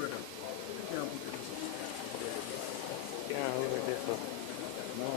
brother. You can't put this up. Yeah, over this one. No.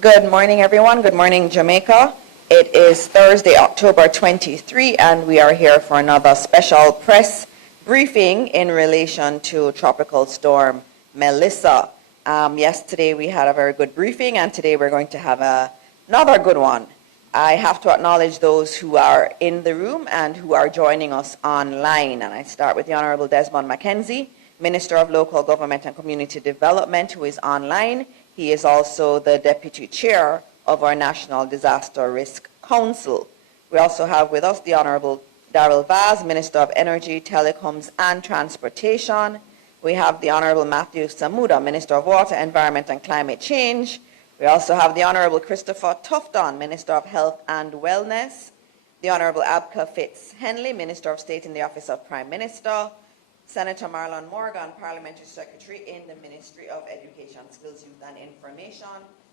Good morning, everyone. Good morning, Jamaica. It is Thursday, October 23, and we are here for another special press briefing in relation to Tropical Storm Melissa. Yesterday we had a very good briefing, and today we're going to have another good one. I have to acknowledge those who are in the room and who are joining us online. And I start with the Honorable Desmond Mackenzie, Minister of Local Government and Community Development, who is online. He is also the Deputy Chair of our National Disaster Risk Council. We also have with us the Honorable Darrell Vaz, Minister of Energy, Telecoms and Transportation. We have the Honorable Matthew Samuda, Minister of Water, Environment and Climate Change. We also have the Honorable Christopher Tufton, Minister of Health and Wellness. The Honorable Abka Fitz-Henley, Minister of State in the Office of Prime Minister. Senator Marlon Morgan, Parliamentary Secretary in the Ministry of Education, Skills, Youth and Information.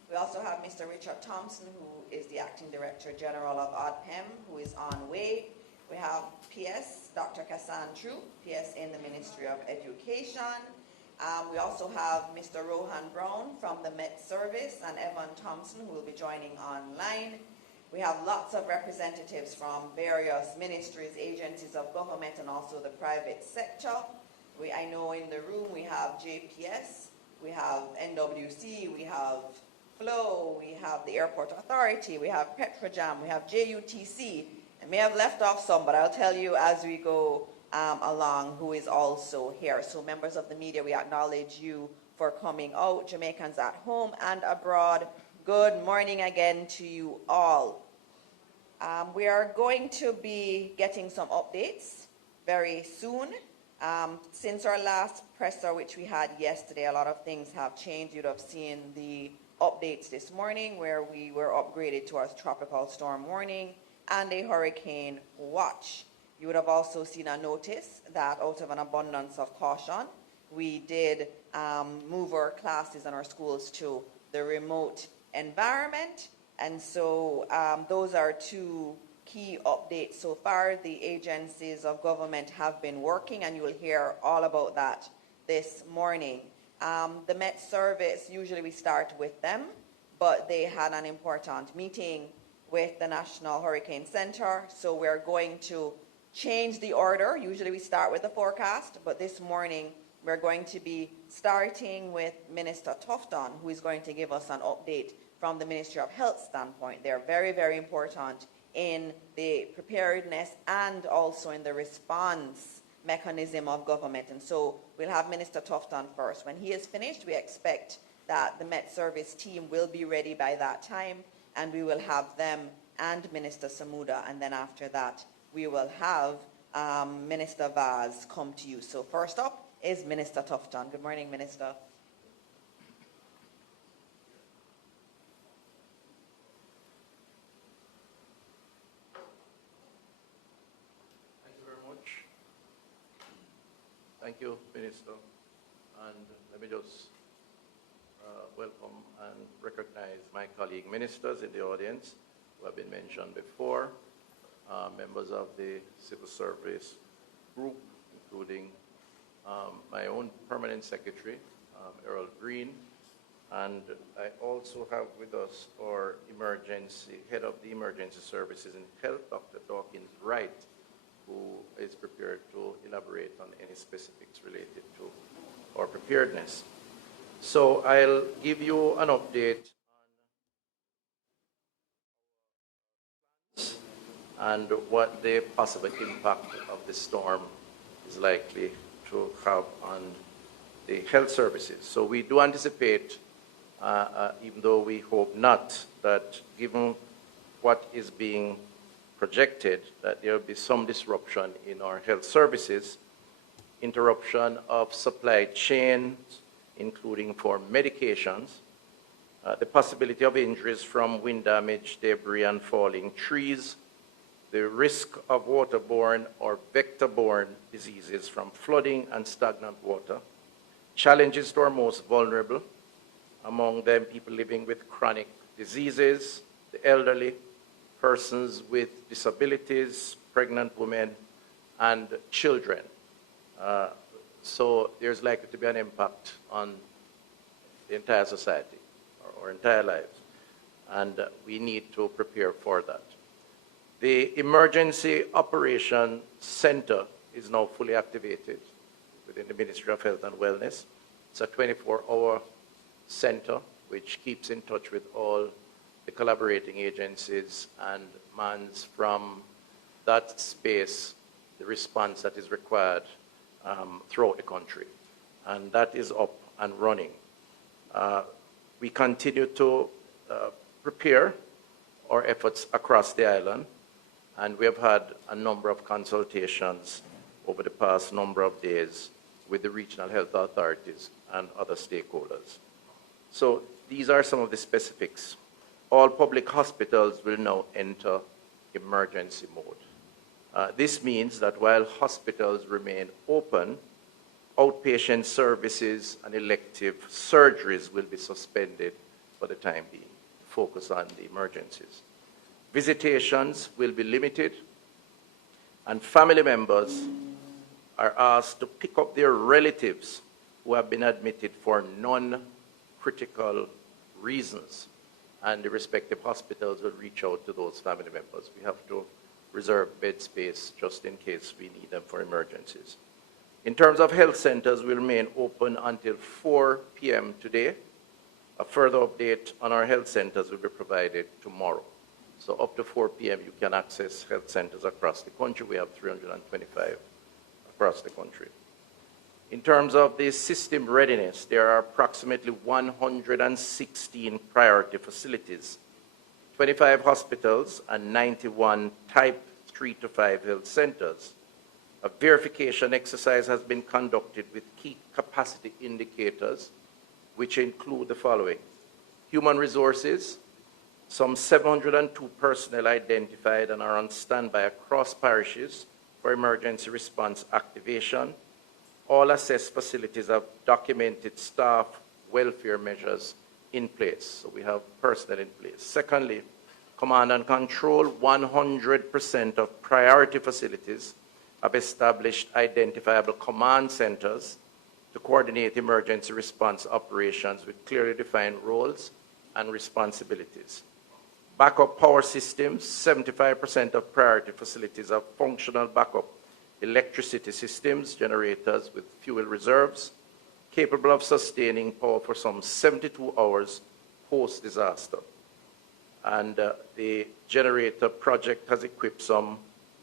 We also have Mr. Richard Thompson, who is the Acting Director General of ODPEM, who is on way. We have PS, Dr. Kassan True, PS in the Ministry of Education. We also have Mr. Rohan Brown from the Met Service and Evan Thompson, who will be joining online. We have lots of representatives from various ministries, agencies of government, and also the private sector. I know in the room we have JPS, we have NWC, we have Flow, we have the Airport Authority, we have Petrojam, we have JUTC. I may have left off some, but I'll tell you as we go along who is also here. So members of the media, we acknowledge you for coming out. Jamaicans at home and abroad, good morning again to you all. We are going to be getting some updates very soon. Since our last presser, which we had yesterday, a lot of things have changed. You'd have seen the updates this morning where we were upgraded to our tropical storm warning and a hurricane watch. You would have also seen a notice that out of an abundance of caution, we did move our classes and our schools to the remote environment. And so those are two key updates so far. The agencies of government have been working, and you will hear all about that this morning. The Met Service, usually we start with them, but they had an important meeting with the National Hurricane Center, so we're going to change the order. Usually we start with the forecast, but this morning we're going to be starting with Minister Tufton, who is going to give us an update from the Ministry of Health standpoint. They're very, very important in the preparedness and also in the response mechanism of government. And so we'll have Minister Tufton first. When he is finished, we expect that the Met Service team will be ready by that time, and we will have them and Minister Samuda, and then after that, we will have Minister Vaz come to you. So first up is Minister Tufton. Good morning, Minister. Thank you, Minister. And let me just welcome and recognize my colleague ministers in the audience who have been mentioned before, members of the civil service group, including my own permanent secretary, Errol Green, And I also have with us our head of the emergency services in health, Dr. Dawkins Wright, who is prepared to elaborate on any specifics related to our preparedness. So I'll give you an update and what the possible impact of the storm is likely to have on the health services. So we do anticipate, even though we hope not, that given what is being projected, that there will be some disruption in our health services, interruption of supply chains, including for medications, the possibility of injuries from wind damage, debris, and falling trees, the risk of waterborne or vector-borne diseases from flooding and stagnant water, challenges to our most vulnerable, among them people living with chronic diseases, the elderly, persons with disabilities, pregnant women, and children. So there's likely to be an impact on the entire society, or entire lives, and we need to prepare for that. The Emergency Operation Center is now fully activated within the Ministry of Health and Wellness. It's a 24-hour center which keeps in touch with all the collaborating agencies and mans from that space the response that is required throughout the country. And that is up and running. We continue to prepare our efforts across the island, and we have had a number of consultations over the past number of days with the regional health authorities and other stakeholders. So these are some of the specifics. All public hospitals will now enter emergency mode. This means that while hospitals remain open, outpatient services and elective surgeries will be suspended for the time being, focus on the emergencies. Visitations will be limited, and family members are asked to pick up their relatives who have been admitted for non-critical reasons, and the respective hospitals will reach out to those family members. We have to reserve bed space just in case we need them for emergencies. In terms of health centers, we remain open until 4 p.m. today. A further update on our health centers will be provided tomorrow. So up to 4 p.m. you can access health centers across the country. We have 325 across the country. In terms of the system readiness, there are approximately 116 priority facilities, 25 hospitals, and 91 type 3 to 5 health centers. A verification exercise has been conducted with key capacity indicators, which include the following: human resources, some 702 personnel identified and are on standby across parishes for emergency response activation. All assessed facilities have documented staff welfare measures in place, so we have personnel in place. Secondly, command and control, 100% of priority facilities have established identifiable command centers to coordinate emergency response operations with clearly defined roles and responsibilities. Backup power systems, 75% of priority facilities have functional backup electricity systems, generators with fuel reserves, capable of sustaining power for some 72 hours post-disaster. And the generator project has equipped some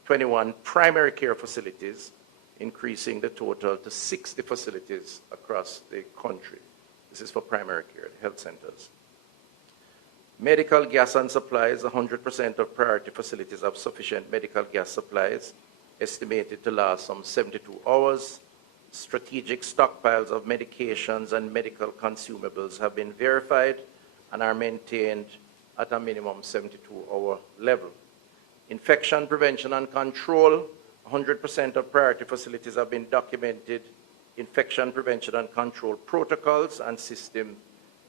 21 primary care facilities, increasing the total to 60 facilities across the country. This is for primary care, health centers. Medical gas and supplies, 100% of priority facilities have sufficient medical gas supplies, estimated to last some 72 hours. Strategic stockpiles of medications and medical consumables have been verified and are maintained at a minimum 72-hour level. Infection prevention and control, 100% of priority facilities have been documented infection prevention and control protocols and system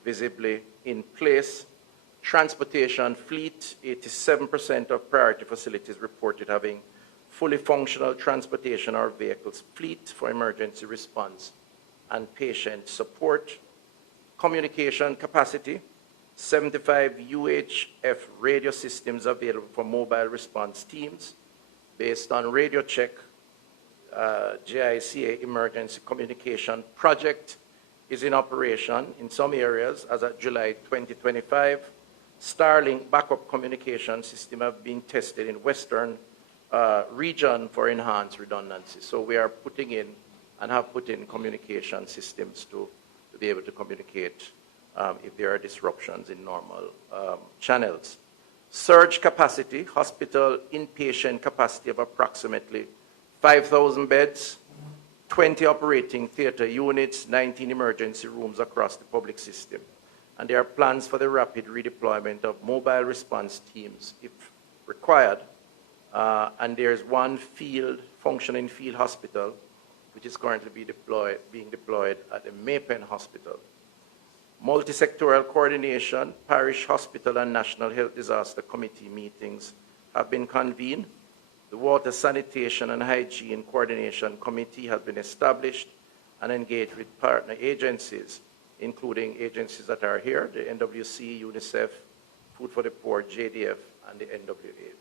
visibly in place. Transportation fleet, 87% of priority facilities reported having fully functional transportation or vehicles fleet for emergency response and patient support. Communication capacity, 75 UHF radio systems available for mobile response teams. Based on radio check, JICA Emergency Communication Project is in operation in some areas as of July 2025. Starlink backup communication system have been tested in Western region for enhanced redundancy. So we are putting in and have put in communication systems to be able to communicate if there are disruptions in normal channels. Surge capacity, hospital inpatient capacity of approximately 5,000 beds, 20 operating theater units, 19 emergency rooms across the public system. And there are plans for the rapid redeployment of mobile response teams if required. And there's one functioning field hospital, which is currently being deployed at the Maypen Hospital. Multi-sectoral coordination, parish hospital and National Health Disaster Committee meetings have been convened. The Water Sanitation and Hygiene Coordination Committee has been established and engaged with partner agencies, including agencies that are here, the NWC, UNICEF, Food for the Poor, JDF, and the NWA.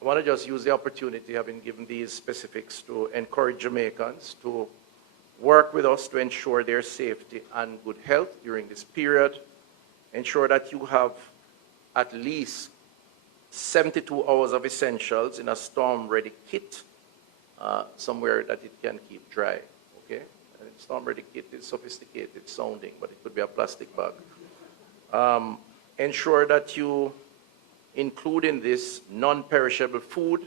I want to just use the opportunity, having given these specifics, to encourage Jamaicans to work with us to ensure their safety and good health during this period. Ensure that you have at least 72 hours of essentials in a storm-ready kit, somewhere that it can keep dry, okay? And storm-ready kit is sophisticated sounding, but it could be a plastic bag. Ensure that you include in this non-perishable food.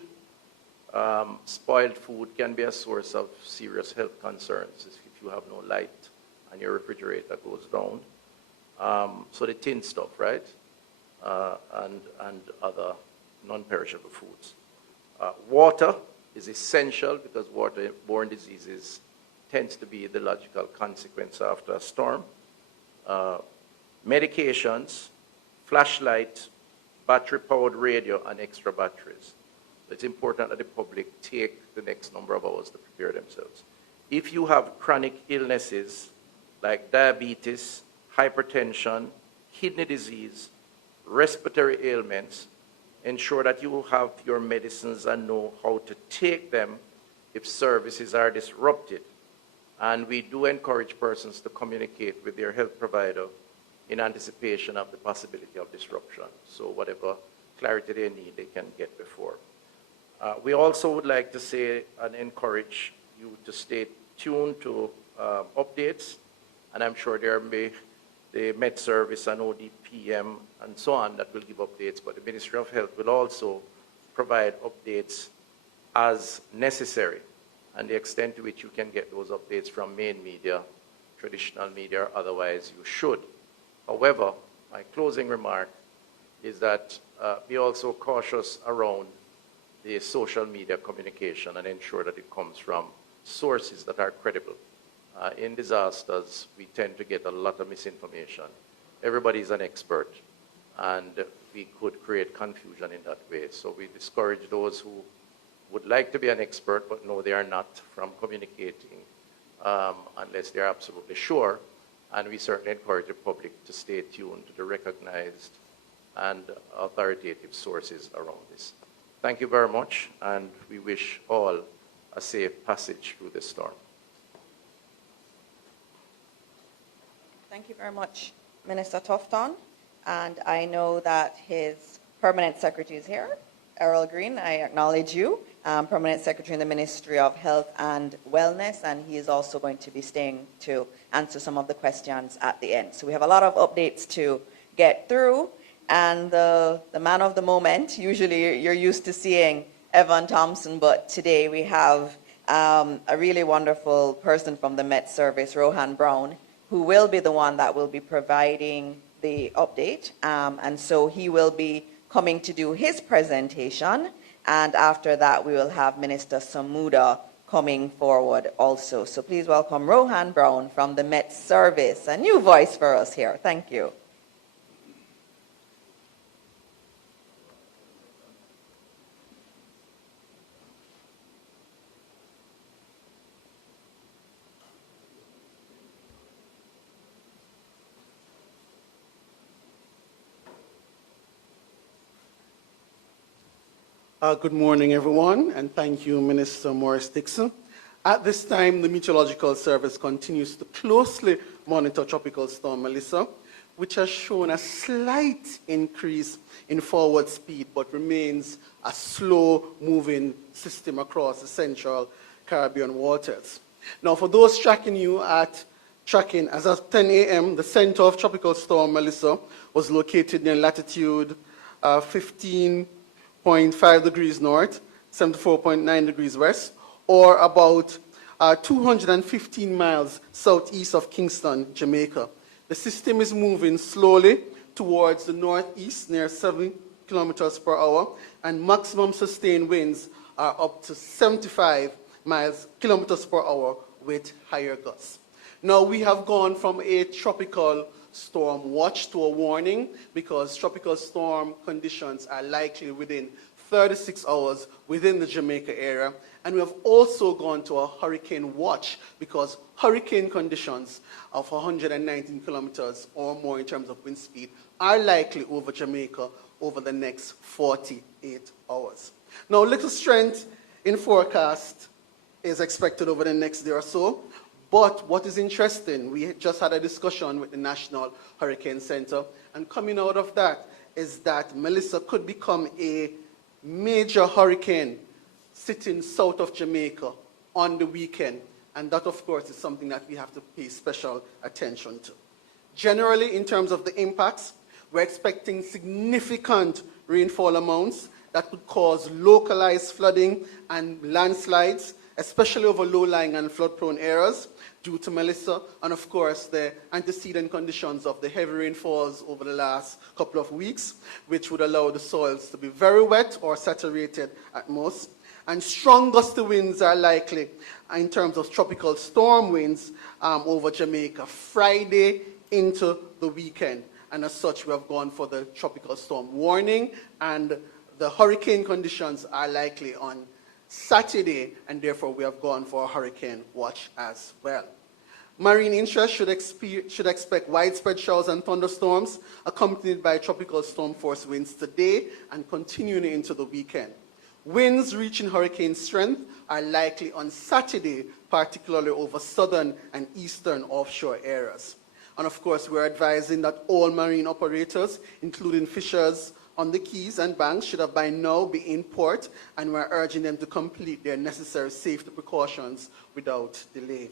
Spoiled food can be a source of serious health concerns if you have no light and your refrigerator goes down. So the tin stuff, right? And other non-perishable foods. Water is essential because waterborne diseases tends to be the logical consequence after a storm. Medications, flashlight, battery-powered radio, and extra batteries. It's important that the public take the next number of hours to prepare themselves. If you have chronic illnesses like diabetes, hypertension, kidney disease, respiratory ailments, ensure that you have your medicines and know how to take them if services are disrupted. And we do encourage persons to communicate with their health provider in anticipation of the possibility of disruption. So whatever clarity they need, they can get before. We also would like to say and encourage you to stay tuned to updates, and I'm sure there may the Met Service and ODPM and so on that will give updates, but the Ministry of Health will also provide updates as necessary, and the extent to which you can get those updates from main media, traditional media, or otherwise you should. However, my closing remark is that be also cautious around the social media communication and ensure that it comes from sources that are credible. In disasters, we tend to get a lot of misinformation. Everybody is an expert, and we could create confusion in that way. So we discourage those who would like to be an expert but know they are not from communicating unless they're absolutely sure. And we certainly encourage the public to stay tuned to the recognized and authoritative sources around this. Thank you very much, and we wish all a safe passage through this storm. Thank you very much, Minister Tufton. And I know that his permanent secretary is here, Errol Green. I acknowledge you, Permanent Secretary in the Ministry of Health and Wellness, and he is also going to be staying to answer some of the questions at the end. So we have a lot of updates to get through, and the man of the moment, usually you're used to seeing Evan Thompson, but today we have a really wonderful person from the Met Service, Rohan Brown, who will be the one that will be providing the update. And so he will be coming to do his presentation. And after that, we will have Minister Samuda coming forward also. So please welcome Rohan Brown from the Met Service, a new voice for us here. Thank you. Good morning, everyone, and thank you, Minister Morris Dixon. At this time, the Meteorological Service continues to closely monitor Tropical Storm Melissa, which has shown a slight increase in forward speed, but remains a slow-moving system across the central Caribbean waters. Now, for those tracking as of 10 a.m., the center of Tropical Storm Melissa was located near latitude 15.5 degrees north, 74.9 degrees west, or about 215 miles southeast of Kingston, Jamaica. The system is moving slowly towards the northeast near 7 kilometers per hour, and maximum sustained winds are up to 75 kilometers per hour with higher gusts. Now, we have gone from a tropical storm watch to a warning because tropical storm conditions are likely within 36 hours within the Jamaica area. And we have also gone to a hurricane watch because hurricane conditions of 119 kilometers or more in terms of wind speed are likely over Jamaica over the next 48 hours. Now, little strength in forecast is expected over the next day or so. But what is interesting, we just had a discussion with the National Hurricane Center, and coming out of that is that Melissa could become a major hurricane sitting south of Jamaica on the weekend. And that, of course, is something that we have to pay special attention to. Generally, in terms of the impacts, we're expecting significant rainfall amounts that could cause localized flooding and landslides, especially over low-lying and flood-prone areas due to Melissa, and of course the antecedent conditions of the heavy rainfalls over the last couple of weeks, which would allow the soils to be very wet or saturated at most. And strong gusty winds are likely in terms of tropical storm winds over Jamaica Friday into the weekend. And as such, we have gone for the tropical storm warning, and the hurricane conditions are likely on Saturday, and therefore we have gone for a hurricane watch as well. Marine interest should expect widespread showers and thunderstorms accompanied by tropical storm force winds today and continuing into the weekend. Winds reaching hurricane strength are likely on Saturday, particularly over southern and eastern offshore areas. And of course, we're advising that all marine operators, including fishers on the quays and banks, should have by now be in port, and we're urging them to complete their necessary safety precautions without delay.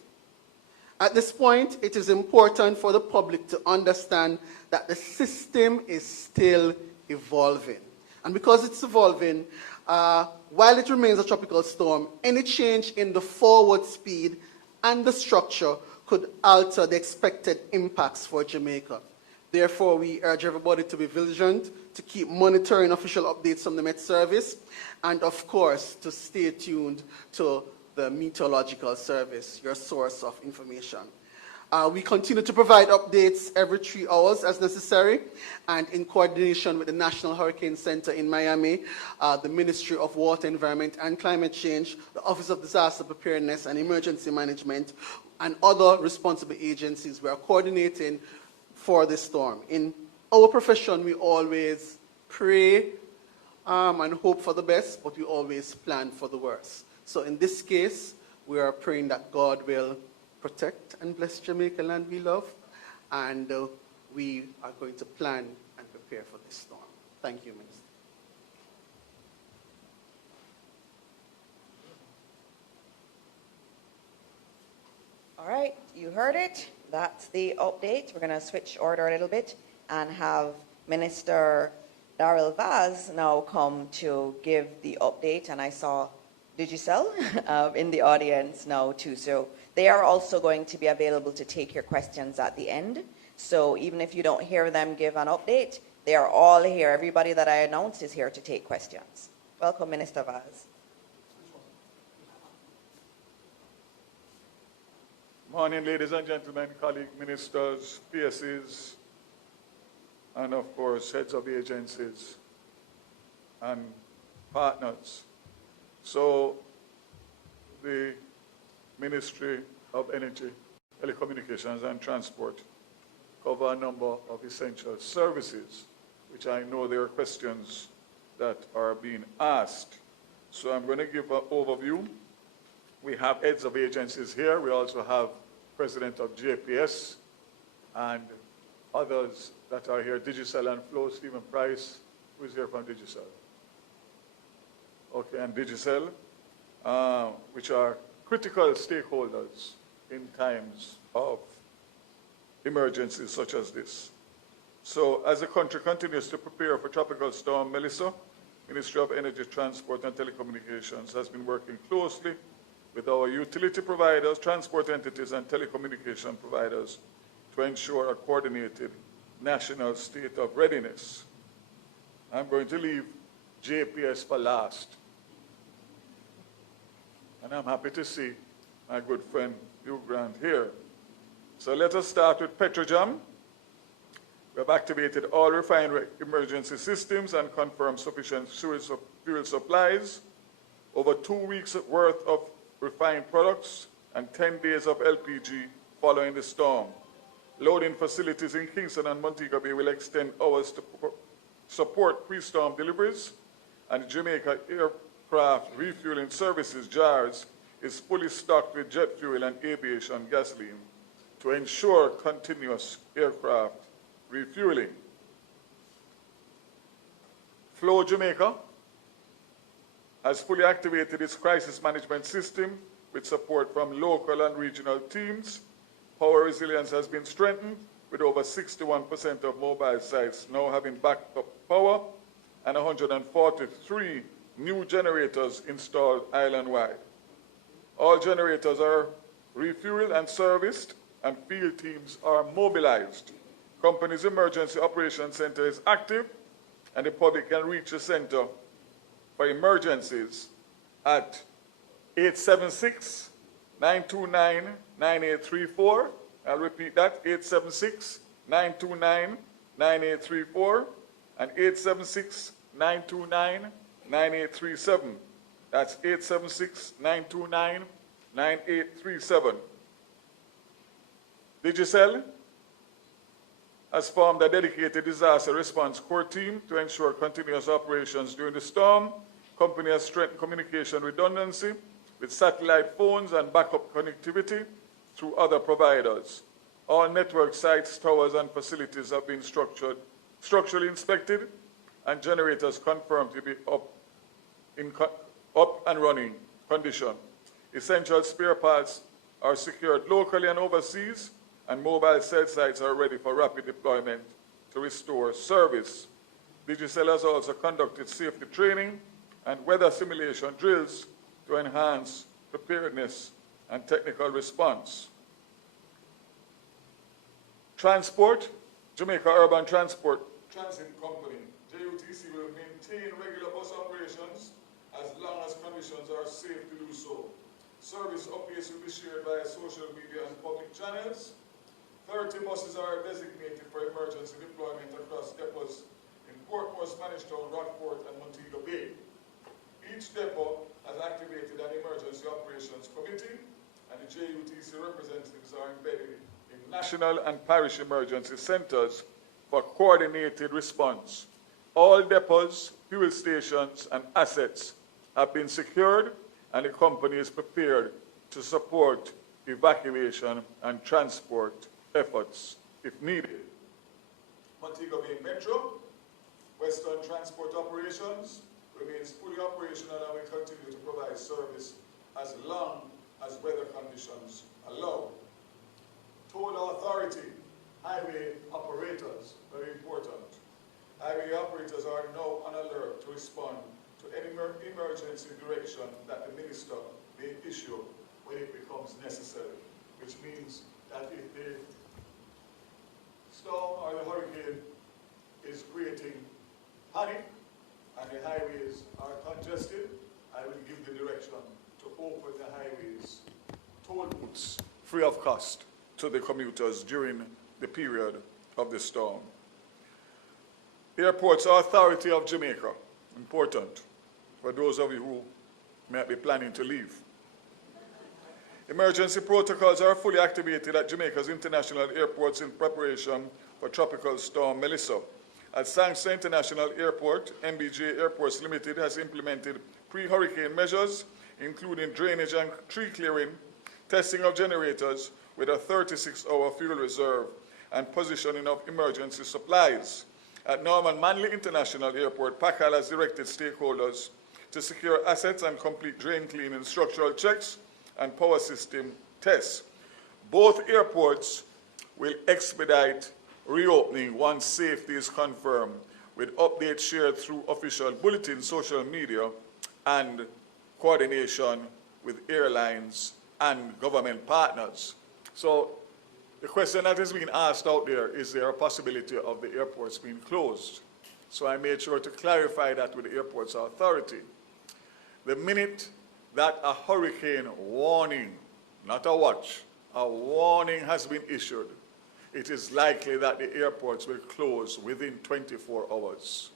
At this point, it is important for the public to understand that the system is still evolving. And because it's evolving, while it remains a tropical storm, any change in the forward speed and the structure could alter the expected impacts for Jamaica. Therefore, we urge everybody to be vigilant, to keep monitoring official updates from the Met Service, and of course, to stay tuned to the Meteorological Service, your source of information. We continue to provide updates every 3 hours as necessary, and in coordination with the National Hurricane Center in Miami, the Ministry of Water, Environment and Climate Change, the Office of Disaster Preparedness and Emergency Management, and other responsible agencies, we are coordinating for this storm. In our profession, we always pray and hope for the best, but we always plan for the worst. So in this case, we are praying that God will protect and bless Jamaica land we love, and we are going to plan and prepare for this storm. Thank you, Minister. All right, you heard it. That's the update. We're going to switch order a little bit and have Minister Darrell Vaz now come to give the update. And I saw Digicel in the audience now too. So they are also going to be available to take your questions at the end. So even if you don't hear them give an update, they are all here. Everybody that I announced is here to take questions. Welcome, Minister Vaz. Morning, ladies and gentlemen, colleague ministers, PSs, and of course, heads of agencies and partners. So, the Ministry of Energy, Telecommunications and Transport cover a number of essential services, which I know there are questions that are being asked. So I'm going to give an overview. We have heads of agencies here. We also have president of JPS and others that are here, Digicel and Flow, Stephen Price, who is here from Digicel. Okay, and Digicel, which are critical stakeholders in times of emergencies such as this. So as the country continues to prepare for Tropical Storm Melissa, Ministry of Energy, Transport and Telecommunications has been working closely with our utility providers, transport entities and telecommunication providers to ensure a coordinated national state of readiness. I'm going to leave JPS for last. And I'm happy to see my good friend Hugh Grant here. So let us start with Petrojam. We have activated all refinery emergency systems and confirmed sufficient fuel supplies. Over 2 weeks worth of refined products and 10 days of LPG following the storm. Loading facilities in Kingston and Montego Bay will extend hours to support pre-storm deliveries, and Jamaica Aircraft Refueling Services, JARS, is fully stocked with jet fuel and aviation gasoline to ensure continuous aircraft refueling. Flow Jamaica has fully activated its crisis management system with support from local and regional teams. Power resilience has been strengthened with over 61% of mobile sites now having backup power and 143 new generators installed island-wide. All generators are refueled and serviced, and field teams are mobilized. Company's Emergency Operations Center is active, and the public can reach the center for emergencies at 876-929-9834. I'll repeat that, 876-929-9834 and 876-929-9837. That's 876-929-9837. Digicel has formed a dedicated disaster response core team to ensure continuous operations during the storm. Company has strengthened communication redundancy with satellite phones and backup connectivity through other providers. All network sites, towers, and facilities have been structurally inspected, and generators confirmed to be up and running condition. Essential spare parts are secured locally and overseas, and mobile cell sites are ready for rapid deployment to restore service. Digicel has also conducted safety training and weather simulation drills to enhance preparedness and technical response. Transport, Jamaica Urban Transport Transit Company, JUTC, will maintain regular bus operations as long as conditions are safe to do so. Service updates will be shared via social media and public channels. 30 buses are designated for emergency deployment across depots in Portmore, Spanish Town, Rockport, and Montego Bay. Each depot has activated an emergency operations committee, and the JUTC representatives are embedded in national and parish emergency centers for coordinated response. All depots, fuel stations, and assets have been secured, and the company is prepared to support evacuation and transport efforts if needed. Montego Bay Metro, Western Transport Operations, remains fully operational and will continue to provide service as long as weather conditions allow. Toll Authority, highway operators, very important. Highway operators are now on alert to respond to any emergency direction that the minister may issue when it becomes necessary, which means that if the storm or the hurricane is creating panic and the highways are congested, I will give the direction to open the highways, toll booths, free of cost to the commuters during the period of the storm. Airports Authority of Jamaica, important for those of you who might be planning to leave. Emergency protocols are fully activated at Jamaica's international airports in preparation for Tropical Storm Melissa. At Sangster International Airport, MBJ Airports Limited has implemented pre-hurricane measures, including drainage and tree clearing, testing of generators with a 36-hour fuel reserve, and positioning of emergency supplies. At Norman Manley International Airport, PACAL has directed stakeholders to secure assets and complete drain cleaning, structural checks, and power system tests. Both airports will expedite reopening once safety is confirmed, with updates shared through official bulletins, social media, and coordination with airlines and government partners. So the question that is being asked out there, is there a possibility of the airports being closed? So I made sure to clarify that with the airports authority. The minute that a hurricane warning, not a watch, a warning has been issued, it is likely that the airports will close within 24 hours.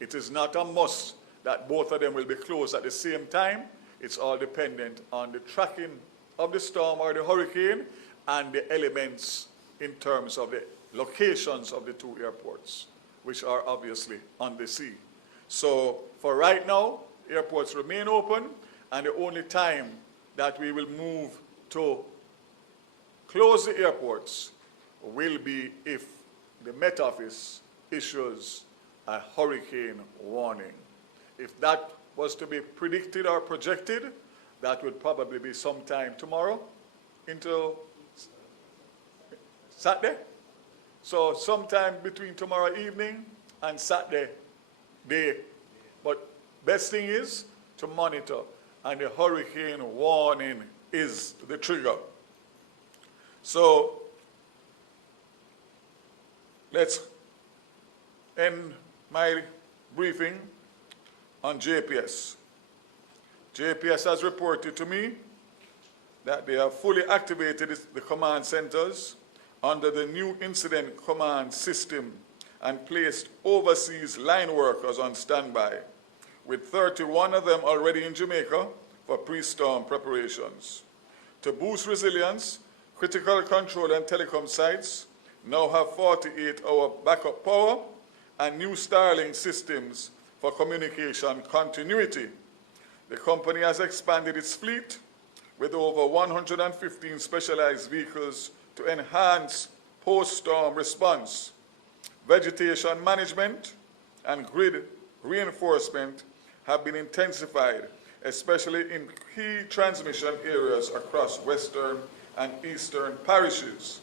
It is not a must that both of them will be closed at the same time. It's all dependent on the tracking of the storm or the hurricane and the elements in terms of the locations of the two airports, which are obviously on the sea. So for right now, airports remain open, and the only time that we will move to close the airports will be if the Met Office issues a hurricane warning. If that was to be predicted or projected, that would probably be sometime tomorrow into Saturday. So sometime between tomorrow evening and Saturday day. But best thing is to monitor, and the hurricane warning is the trigger. So let's end my briefing on JPS. JPS has reported to me that they have fully activated the command centers under the new incident command system and placed overseas line workers on standby, with 31 of them already in Jamaica for pre-storm preparations. To boost resilience, critical control and telecom sites now have 48-hour backup power and new Starlink systems for communication continuity. The company has expanded its fleet with over 115 specialized vehicles to enhance post-storm response. Vegetation management and grid reinforcement have been intensified, especially in key transmission areas across western and eastern parishes.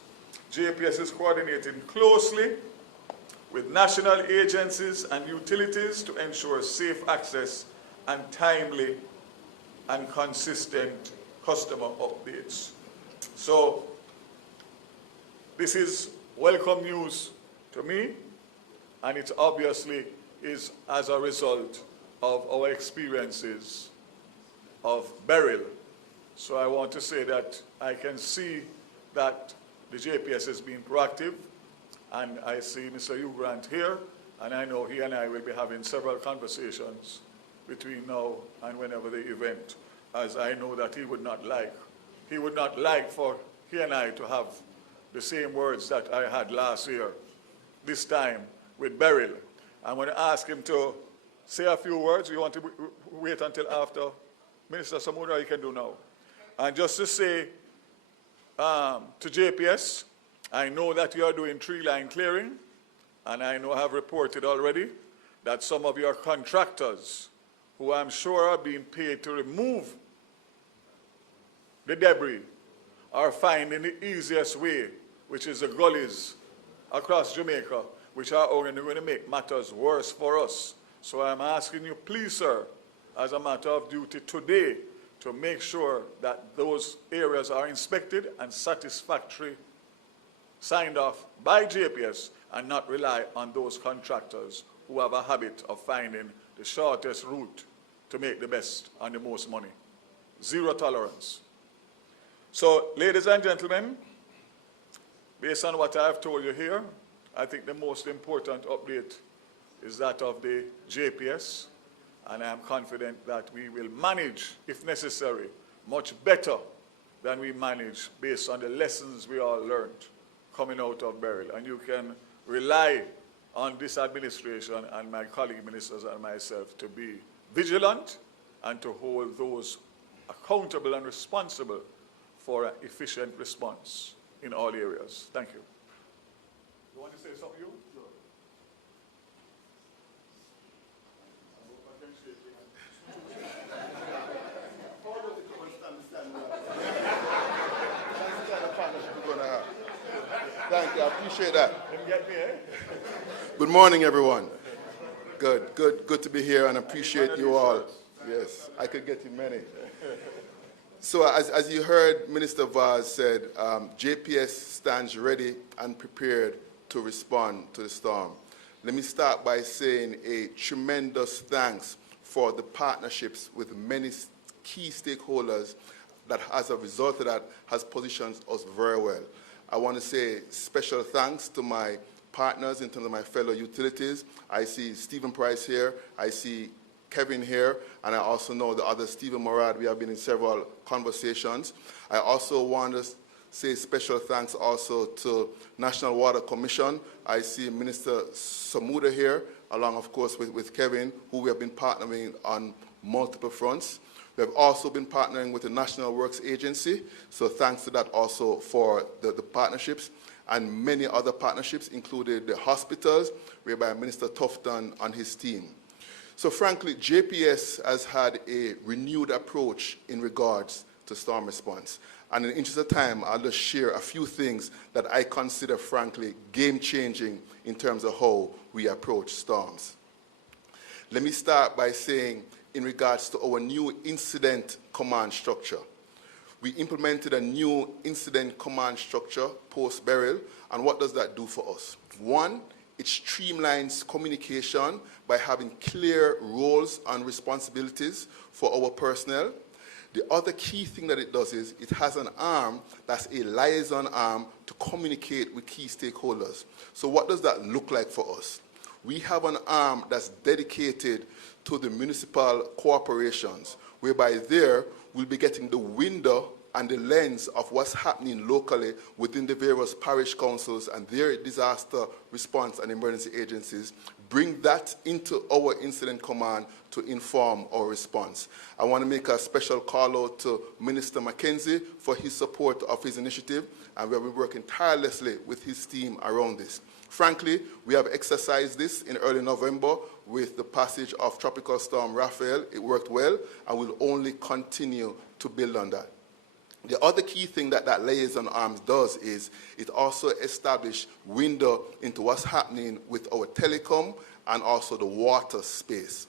JPS is coordinating closely with national agencies and utilities to ensure safe access and timely and consistent customer updates. So this is welcome news to me, and it obviously is as a result of our experiences of Beryl. So I want to say that I can see that the JPS is being proactive, and I see Mr. Hugh Grant here, and I know he and I will be having several conversations between now and whenever the event, as I know that he would not like for he and I to have the same words that I had last year, this time with Beryl. I'm going to ask him to say a few words. You want to wait until after Minister Samura? You can do now. And just to say to JPS, I know that you are doing tree line clearing, and I know I have reported already that some of your contractors, who I'm sure are being paid to remove the debris, are finding the easiest way, which is the gullies across Jamaica, which are only going to make matters worse for us. So I'm asking you, please, sir, as a matter of duty today, to make sure that those areas are inspected and satisfactorily signed off by JPS, and not rely on those contractors who have a habit of finding the shortest route to make the best and the most money. Zero tolerance. So, ladies and gentlemen, based on what I have told you here, I think the most important update is that of the JPS, and I am confident that we will manage, if necessary, much better than we managed based on the lessons we all learned coming out of Beryl. And you can rely on this administration and my colleague ministers and myself to be vigilant and to hold those accountable and responsible for an efficient response in all areas. Thank you. You want to say something, you? Sure. Thank you, I appreciate that. Didn't get me, eh? Good morning, everyone. Good to be here and appreciate you all. Yes, I could get you many. So as you heard Minister Vaz said, JPS stands ready and prepared to respond to the storm. Let me start by saying a tremendous thanks for the partnerships with many key stakeholders that as a result of that has positioned us very well. I want to say special thanks to my partners in terms of my fellow utilities. I see Stephen Price here, I see Kevin here, and I also know the other Stephen Morad. We have been in several conversations. I also want to say special thanks also to National Water Commission. I see Minister Samuda here, along of course with Kevin, who we have been partnering on multiple fronts. We have also been partnering with the National Works Agency, so thanks to that also for the partnerships, and many other partnerships, including the hospitals, whereby Minister Tufton and his team. So frankly, JPS has had a renewed approach in regards to storm response. And in the interest of time, I'll just share a few things that I consider, frankly, game-changing in terms of how we approach storms. Let me start by saying, in regards to our new incident command structure. We implemented a new incident command structure post-burial, and what does that do for us? One, it streamlines communication by having clear roles and responsibilities for our personnel. The other key thing that it does is it has an arm that's a liaison arm to communicate with key stakeholders. So what does that look like for us? We have an arm that's dedicated to the municipal corporations, whereby there we'll be getting the window and the lens of what's happening locally within the various parish councils and their disaster response and emergency agencies, bring that into our incident command to inform our response. I want to make a special call out to Minister Mackenzie for his support of his initiative, and we have been working tirelessly with his team around this. Frankly, we have exercised this in early November with the passage of Tropical Storm Raphael. It worked well, and we'll only continue to build on that. The other key thing that liaison arms does is it also establishes window into what's happening with our telecom and also the water space.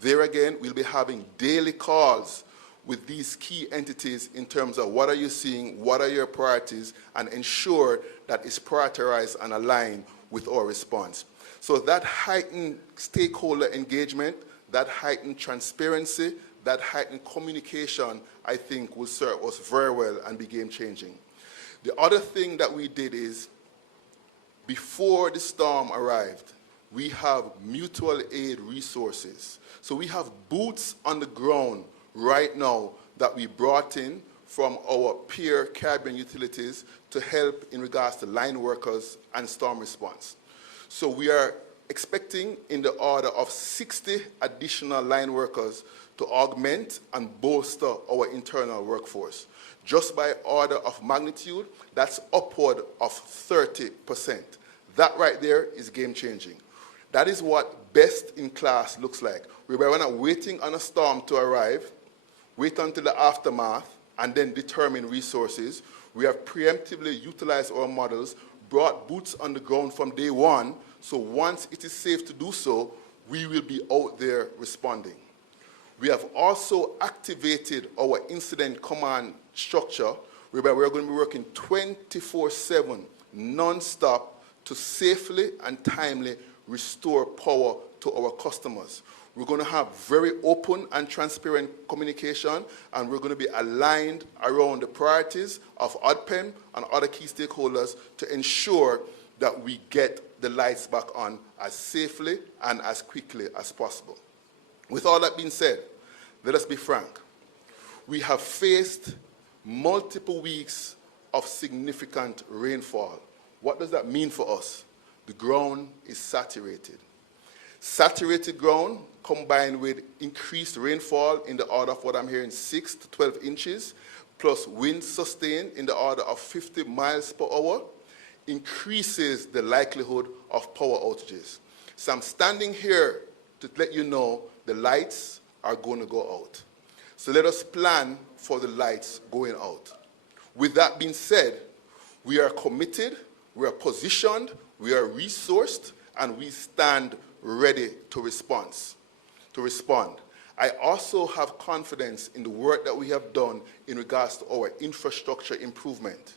There again, we'll be having daily calls with these key entities in terms of what are you seeing, what are your priorities, and ensure that it's prioritized and aligned with our response. So that heightened stakeholder engagement, that heightened transparency, that heightened communication, I think, will serve us very well and be game-changing. The other thing that we did is, before the storm arrived, we have mutual aid resources. So we have boots on the ground right now that we brought in from our peer Caribbean utilities to help in regards to line workers and storm response. So we are expecting in the order of 60 additional line workers to augment and bolster our internal workforce. Just by order of magnitude, that's upward of 30%. That right there is game-changing. That is what best in class looks like. We're not waiting on a storm to arrive, wait until the aftermath, and then determine resources. We have preemptively utilized our models, brought boots on the ground from day one, so once it is safe to do so, we will be out there responding. We have also activated our incident command structure, whereby we're going to be working 24/7, non-stop, to safely and timely restore power to our customers. We're going to have very open and transparent communication, and we're going to be aligned around the priorities of ODPEM and other key stakeholders to ensure that we get the lights back on as safely and as quickly as possible. With all that being said, let us be frank. We have faced multiple weeks of significant rainfall. What does that mean for us? The ground is saturated. Saturated ground combined with increased rainfall in the order of what I'm hearing 6 to 12 inches, plus wind sustained in the order of 50 miles per hour, increases the likelihood of power outages. So I'm standing here to let you know the lights are going to go out. So let us plan for the lights going out. With that being said, we are committed, we are positioned, we are resourced, and we stand ready to respond. I also have confidence in the work that we have done in regards to our infrastructure improvement.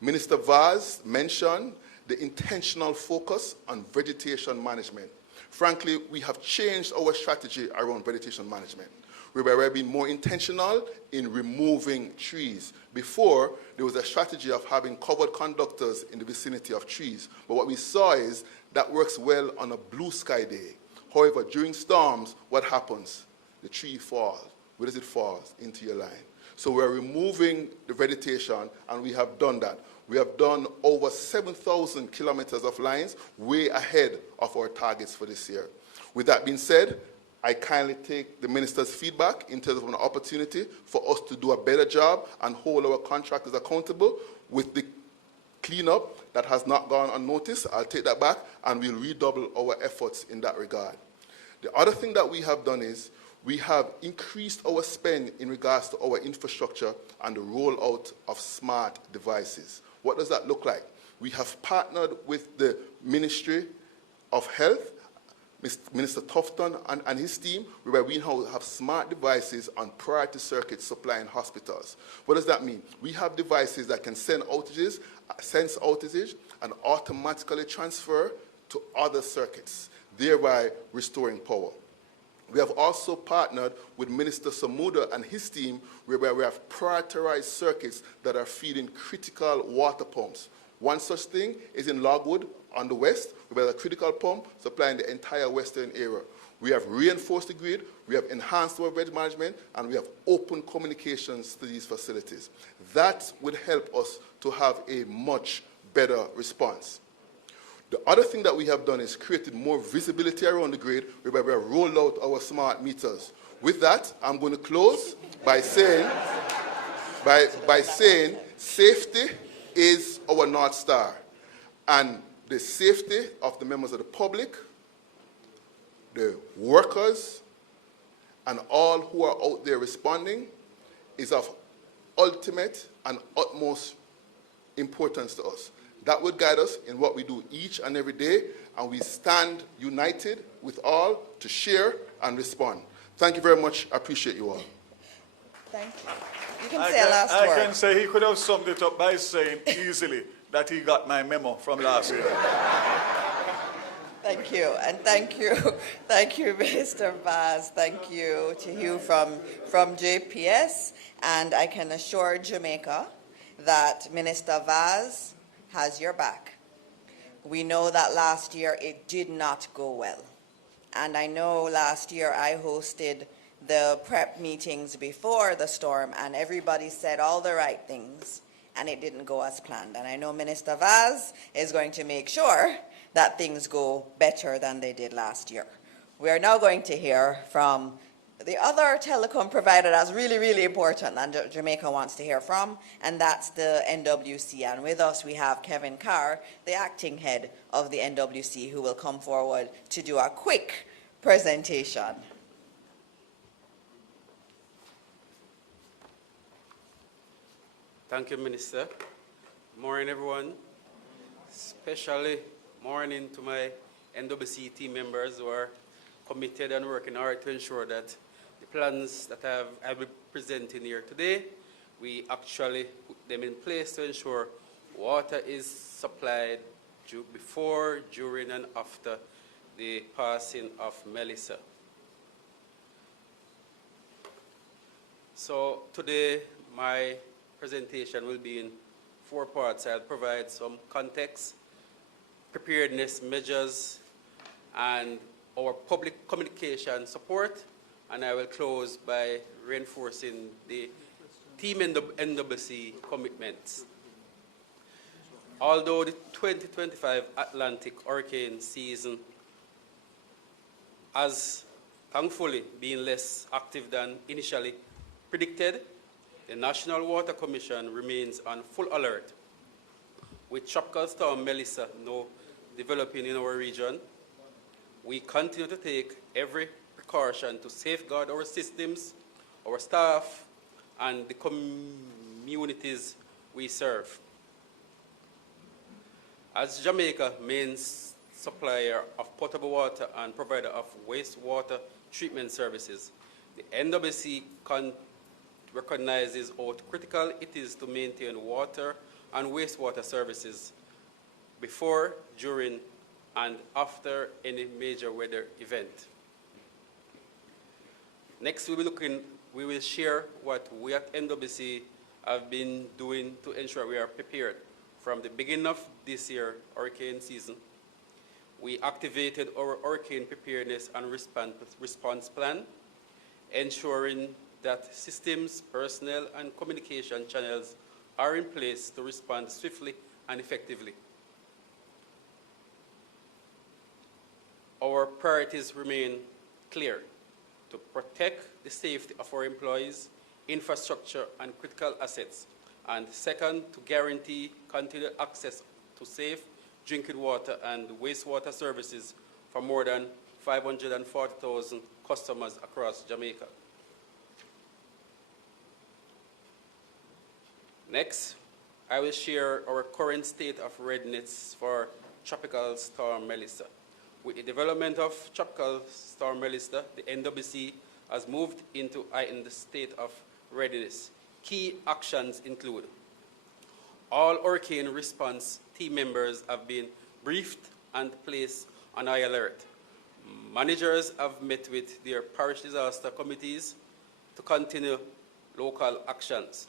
Minister Vaz mentioned the intentional focus on vegetation management. Frankly, we have changed our strategy around vegetation management. We were being more intentional in removing trees. Before, there was a strategy of having covered conductors in the vicinity of trees. But what we saw is that works well on a blue sky day. However, during storms, what happens? The tree falls. Where does it fall? Into your line. So we're removing the vegetation, and we have done that. We have done over 7,000 kilometers of lines, way ahead of our targets for this year. With that being said, I kindly take the minister's feedback in terms of an opportunity for us to do a better job and hold our contractors accountable with the cleanup that has not gone unnoticed. I'll take that back, and we'll redouble our efforts in that regard. The other thing that we have done is we have increased our spend in regards to our infrastructure and the rollout of smart devices. What does that look like? We have partnered with the Ministry of Health, Minister Tufton and his team, where we now have smart devices on priority circuits supplying hospitals. What does that mean? We have devices that can sense outages, and automatically transfer to other circuits, thereby restoring power. We have also partnered with Minister Samuda and his team, where we have prioritized circuits that are feeding critical water pumps. One such thing is in Logwood on the west, where there's a critical pump supplying the entire western area. We have reinforced the grid, we have enhanced our veg management, and we have open communications to these facilities. That would help us to have a much better response. The other thing that we have done is created more visibility around the grid, where we have rolled out our smart meters. With that, I'm going to close by saying, safety is our North Star. And the safety of the members of the public, the workers, and all who are out there responding is of ultimate and utmost importance to us. That would guide us in what we do each and every day, and we stand united with all to share and respond. Thank you very much. I appreciate you all. Thank you. You can say a last word. I can say he could have summed it up by saying easily that he got my memo from last year. Thank you, and thank you, Mr. Vaz. Thank you to you from JPS, and I can assure Jamaica that Minister Vaz has your back. We know that last year it did not go well, and I know last year I hosted the prep meetings before the storm, and everybody said all the right things, and it didn't go as planned. And I know Minister Vaz is going to make sure that things go better than they did last year. We are now going to hear from the other telecom provider that's really, really important and Jamaica wants to hear from, and that's the NWC. And with us we have Kevin Carr, the acting head of the NWC, who will come forward to do a quick presentation. Thank you, Minister. Morning, everyone. Especially morning to my NWC team members who are committed and working hard to ensure that the plans that I will be presenting here today, we actually put them in place to ensure water is supplied before, during, and after the passing of Melissa. So today, my presentation will be in 4 parts. I'll provide some context, preparedness measures, and our public communication support, and I will close by reinforcing the team and the NWC commitments. Although the 2025 Atlantic hurricane season has thankfully been less active than initially predicted, the National Water Commission remains on full alert. With Tropical Storm Melissa now developing in our region, we continue to take every precaution to safeguard our systems, our staff, and the communities we serve. As Jamaica's main supplier of potable water and provider of wastewater treatment services, the NWC recognizes how critical it is to maintain water and wastewater services before, during, and after any major weather event. Next, we will share what we at NWC have been doing to ensure we are prepared. From the beginning of this year hurricane season, we activated our hurricane preparedness and response plan, ensuring that systems, personnel, and communication channels are in place to respond swiftly and effectively. Our priorities remain clear: to protect the safety of our employees, infrastructure, and critical assets, and second, to guarantee continued access to safe drinking water and wastewater services for more than 540,000 customers across Jamaica. Next, I will share our current state of readiness for Tropical Storm Melissa. With the development of Tropical Storm Melissa, the NWC has moved into heightened state of readiness. Key actions include: all hurricane response team members have been briefed and placed on high alert. Managers have met with their parish disaster committees to continue local actions.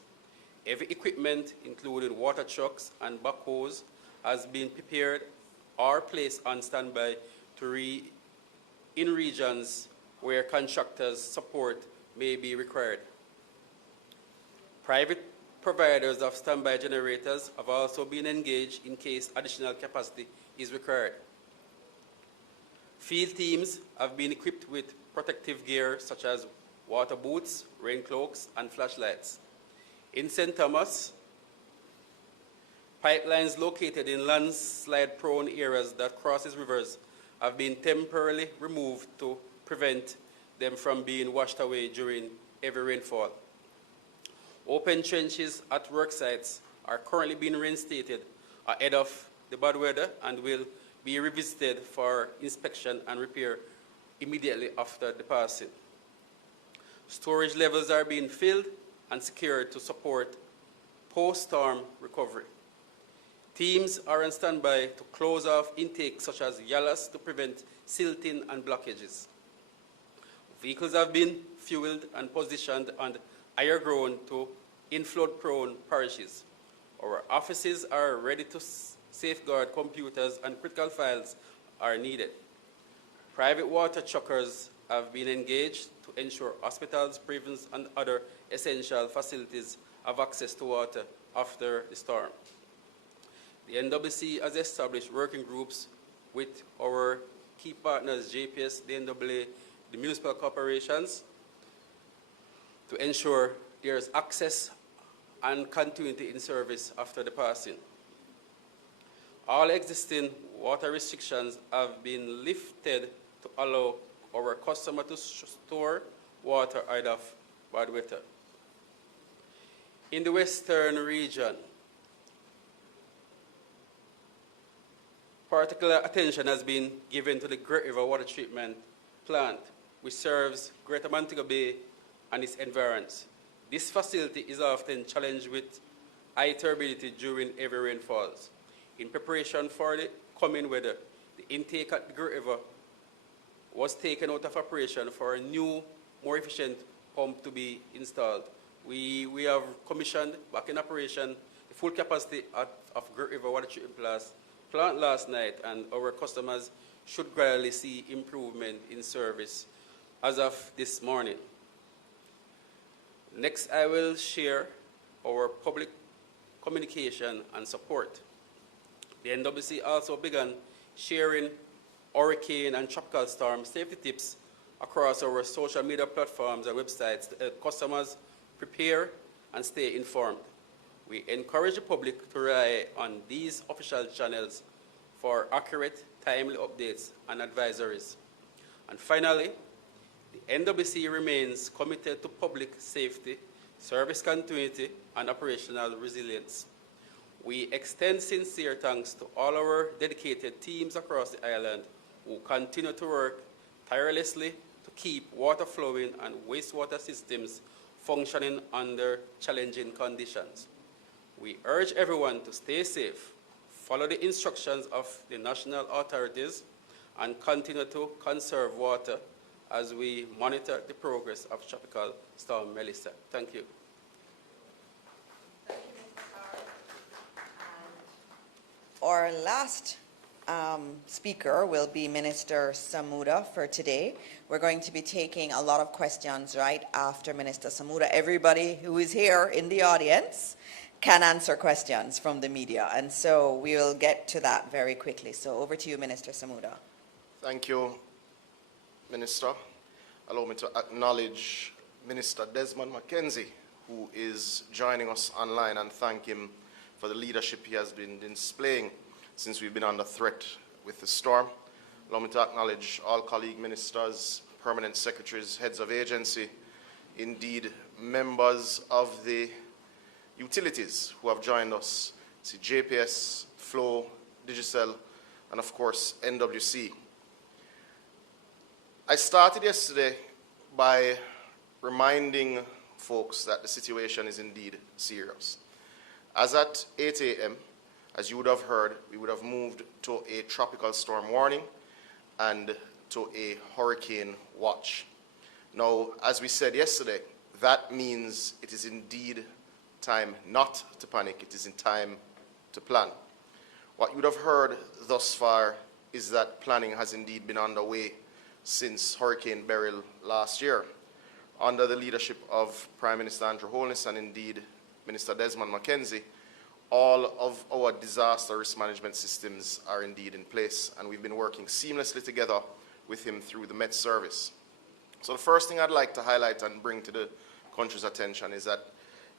Every equipment, including water trucks and backhoes, has been prepared or placed on standby in regions where contractors' support may be required. Private providers of standby generators have also been engaged in case additional capacity is required. Field teams have been equipped with protective gear such as water boots, rain cloaks, and flashlights. In St. Thomas, pipelines located in landslide-prone areas that crosses rivers have been temporarily removed to prevent them from being washed away during heavy rainfall. Open trenches at work sites are currently being reinstated ahead of the bad weather and will be revisited for inspection and repair immediately after the passing. Storage levels are being filled and secured to support post-storm recovery. Teams are on standby to close off intakes such as yalas to prevent silting and blockages. Vehicles have been fueled and positioned on higher ground to in-flood-prone parishes. Our offices are ready to safeguard computers and critical files are needed. Private water truckers have been engaged to ensure hospitals, prisons, and other essential facilities have access to water after the storm. The NWC has established working groups with our key partners, JPS, the NAA, the municipal corporations, to ensure there is access and continuity in service after the passing. All existing water restrictions have been lifted to allow our customer to store water out of bad weather. In the western region, particular attention has been given to the Great River Water Treatment Plant, which serves Greater Montego Bay and its environs. This facility is often challenged with high turbidity during heavy rainfalls. In preparation for the coming weather, the intake at the Great River was taken out of operation for a new, more efficient pump to be installed. We have commissioned back in operation the full capacity of Great River Water Treatment plant last night, and our customers should gradually see improvement in service as of this morning. Next, I will share our public communication and support. The NWC also began sharing hurricane and tropical storm safety tips across our social media platforms and websites to help customers prepare and stay informed. We encourage the public to rely on these official channels for accurate, timely updates and advisories. And finally, the NWC remains committed to public safety, service continuity, and operational resilience. We extend sincere thanks to all our dedicated teams across the island who continue to work tirelessly to keep water flowing and wastewater systems functioning under challenging conditions. We urge everyone to stay safe, follow the instructions of the national authorities, and continue to conserve water as we monitor the progress of Tropical Storm Melissa. Thank you. Our last speaker will be Minister Samuda for today. We're going to be taking a lot of questions right after Minister Samuda. Everybody who is here in the audience can answer questions from the media, and so we will get to that very quickly. So over to you, Minister Samuda. Thank you, Minister. Allow me to acknowledge Minister Desmond McKenzie, who is joining us online, and thank him for the leadership he has been displaying since we've been under threat with the storm. Allow me to acknowledge all colleague ministers, permanent secretaries, heads of agency, indeed members of the utilities who have joined us, see JPS, Flow, Digicel, and of course NWC. I started yesterday by reminding folks that the situation is indeed serious. As at 8 a.m., as you would have heard, we would have moved to a tropical storm warning and to a hurricane watch. Now, as we said yesterday, that means it is indeed time not to panic. It is in time to plan. What you would have heard thus far is that planning has indeed been underway since Hurricane Beryl last year, under the leadership of Prime Minister Andrew Holness and indeed Minister Desmond McKenzie. All of our disaster risk management systems are indeed in place, and we've been working seamlessly together with him through the Met Service. So the first thing I'd like to highlight and bring to the country's attention is that,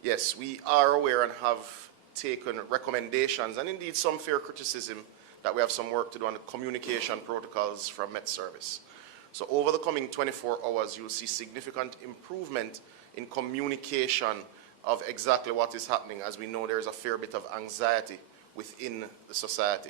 yes, we are aware and have taken recommendations and indeed some fair criticism that we have some work to do on the communication protocols from Met Service. So over the coming 24 hours, you'll see significant improvement in communication of exactly what is happening, as we know there's a fair bit of anxiety within the society.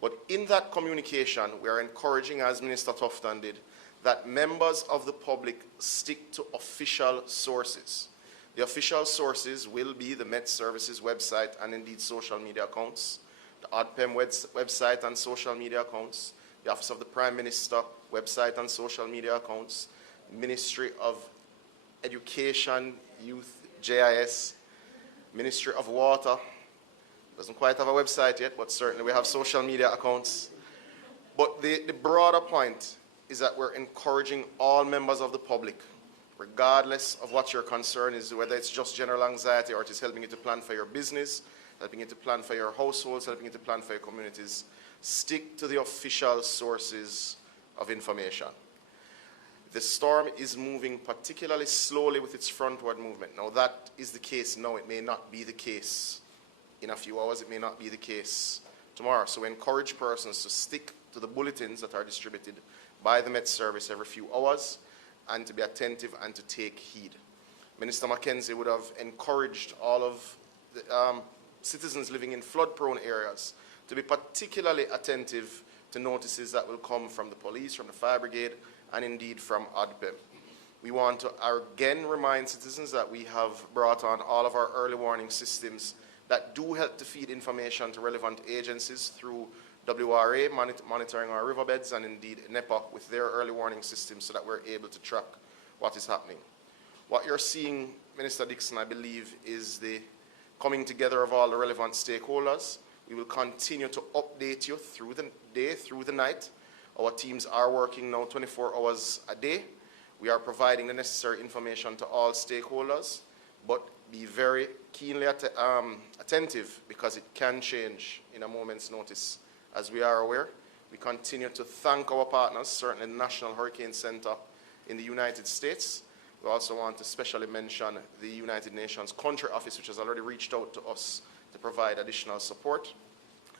But in that communication, we are encouraging, as Minister Tufton did, that members of the public stick to official sources. The official sources will be the Met Services website and indeed social media accounts, the ODPEM website and social media accounts, the Office of the Prime Minister website and social media accounts, Ministry of Education, Youth, JIS, Ministry of Water, doesn't quite have a website yet, but certainly we have social media accounts. But the broader point is that we're encouraging all members of the public, regardless of what your concern is, whether it's just general anxiety or it is helping you to plan for your business, helping you to plan for your households, helping you to plan for your communities, stick to the official sources of information. The storm is moving particularly slowly with its frontward movement. Now that is the case now. It may not be the case in a few hours. It may not be the case tomorrow. So we encourage persons to stick to the bulletins that are distributed by the Met Service every few hours and to be attentive and to take heed. Minister McKenzie would have encouraged all of the citizens living in flood-prone areas to be particularly attentive to notices that will come from the police, from the fire brigade, and indeed from ODPEM. We want to again remind citizens that we have brought on all of our early warning systems that do help to feed information to relevant agencies through WRA, monitoring our riverbeds, and indeed NEPA with their early warning systems so that we're able to track what is happening. What you're seeing, Minister Dixon, I believe, is the coming together of all the relevant stakeholders. We will continue to update you through the day, through the night. Our teams are working now 24 hours a day. We are providing the necessary information to all stakeholders. but be very keenly attentive because it can change in a moment's notice. As we are aware, we continue to thank our partners, certainly the National Hurricane Center in the United States. We also want to specially mention the United Nations Country Office, which has already reached out to us to provide additional support.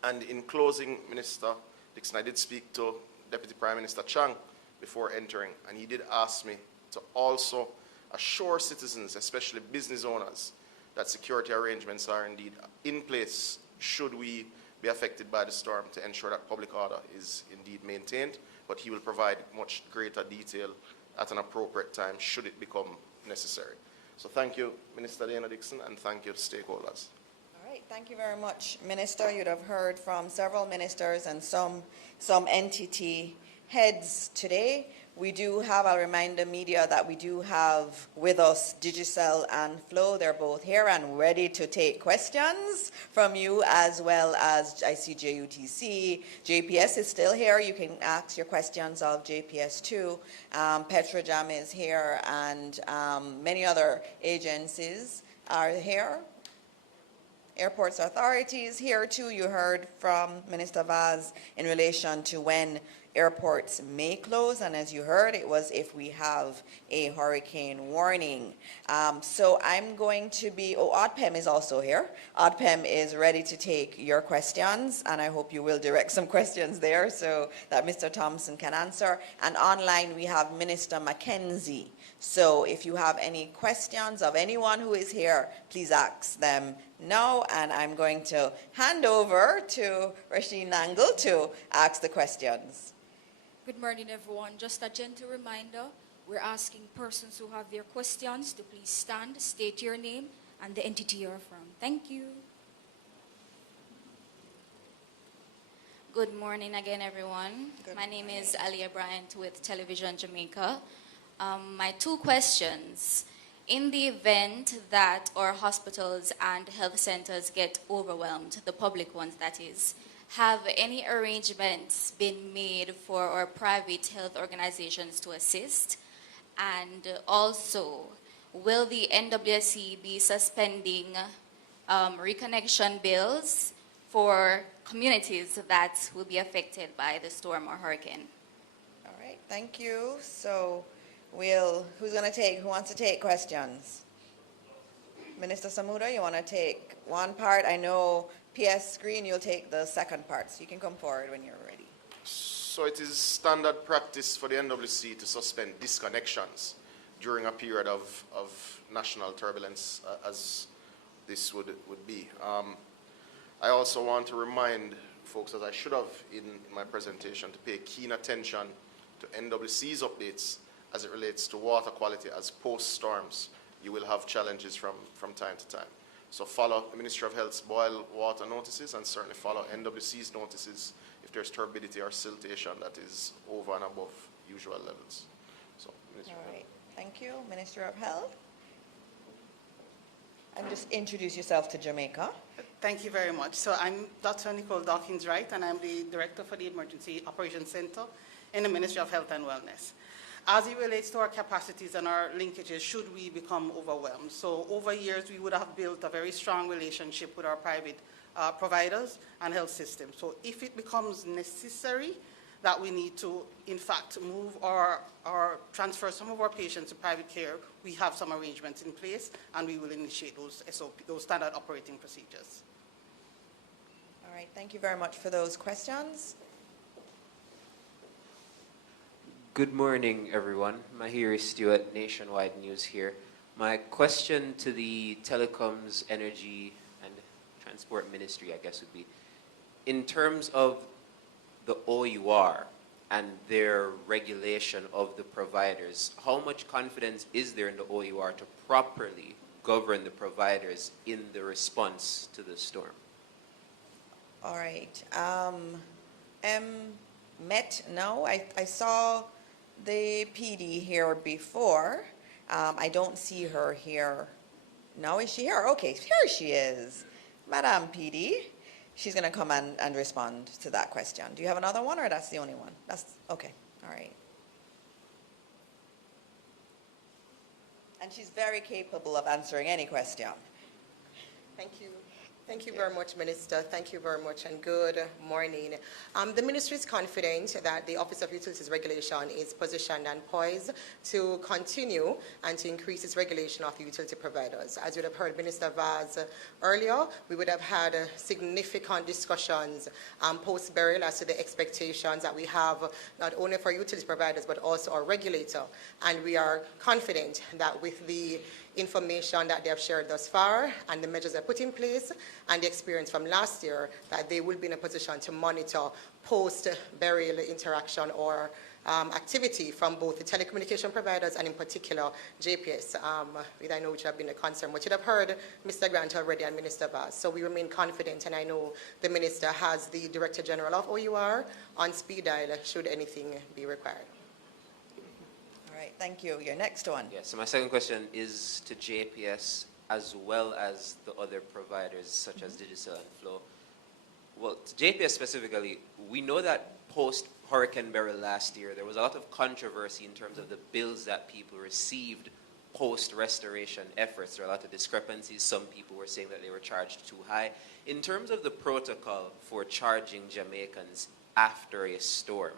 And in closing, Minister Dixon, I did speak to Deputy Prime Minister Chang before entering, and he did ask me to also assure citizens, especially business owners, that security arrangements are indeed in place should we be affected by the storm to ensure that public order is indeed maintained, but he will provide much greater detail at an appropriate time should it become necessary. So thank you, Minister Diana Dixon, and thank you, stakeholders. All right, thank you very much, Minister. You'd have heard from several ministers and some entity heads today. We do have, I'll remind the media that we do have with us Digicel and Flo. They're both here and ready to take questions from you, as well as I see JUTC. JPS is still here. You can ask your questions of JPS too. Petrojam is here, and many other agencies are here. Airports Authority is here too. You heard from Minister Vaz in relation to when airports may close, and as you heard, it was if we have a hurricane warning. So I'm going to be, ODPEM is also here. ODPEM is ready to take your questions, and I hope you will direct some questions there so that Mr. Thompson can answer. And online we have Minister Mackenzie. So if you have any questions of anyone who is here, please ask them now, and I'm going to hand over to Rasheen Nangle to ask the questions. Good morning, everyone. Just a gentle reminder, we're asking persons who have their questions to please stand, state your name and the entity you're from. Thank you. Good morning again, everyone. My name is Alia Bryant with Television Jamaica. My two questions. In the event that our hospitals and health centers get overwhelmed, the public ones that is, have any arrangements been made for our private health organizations to assist? And also, will the NWSC be suspending reconnection bills for communities that will be affected by the storm or hurricane? All right, thank you. So who wants to take questions? Minister Samuda, you want to take one part? I know PS Green, you'll take the second part, so you can come forward when you're ready. So it is standard practice for the NWC to suspend disconnections during a period of national turbulence, as this would be. I also want to remind folks, as I should have in my presentation, to pay keen attention to NWC's updates as it relates to water quality, as post-storms you will have challenges from time to time. So follow the Ministry of Health's boil water notices, and certainly follow NWC's notices if there's turbidity or siltation that is over and above usual levels. So, Minister All right, thank you. Minister of Health. And just introduce yourself to Jamaica. Thank you very much. So I'm Dr. Nicole Dawkins-Wright, and I'm the Director for the Emergency Operations Center in the Ministry of Health and Wellness. As it relates to our capacities and our linkages, should we become overwhelmed? So over years, we would have built a very strong relationship with our private providers and health systems. So if it becomes necessary that we need to, in fact, move or transfer some of our patients to private care, we have some arrangements in place, and we will initiate those SOP, those standard operating procedures. All right, thank you very much for those questions. Good morning, everyone. Mahiri Stewart, Nationwide News here. My question to the Telecoms, Energy, and Transport Ministry, I guess, would be, in terms of the OUR and their regulation of the providers, how much confidence is there in the OUR to properly govern the providers in the response to the storm? All right. Met, no. I saw the PD here before. I don't see her here. No, is she here? Okay, here she is. Madam PD. She's going to come and respond to that question. Do you have another one, or that's the only one? That's okay. All right. And she's very capable of answering any question. Thank you. Thank you very much, Minister. Thank you very much, and good morning. The Ministry is confident that the Office of Utilities Regulation is positioned and poised to continue and to increase its regulation of utility providers. As you would have heard Minister Vaz earlier, we would have had significant discussions post-burial as to the expectations that we have not only for utility providers but also our regulator. And we are confident that with the information that they have shared thus far and the measures they put in place and the experience from last year, that they will be in a position to monitor post-burial interaction or activity from both the telecommunication providers and in particular JPS, I know which have been a concern, but you have heard Mr. Grant already and Minister Vaz. So we remain confident, and I know the Minister has the Director General of OUR on speed dial should anything be required. All right, thank you. Your next one. Yeah, so my second question is to JPS as well as the other providers such as Digital and Flow. Well, to JPS specifically, we know that post-Hurricane Beryl last year, there was a lot of controversy in terms of the bills that people received post-restoration efforts. There were a lot of discrepancies. Some people were saying that they were charged too high. In terms of the protocol for charging Jamaicans after a storm,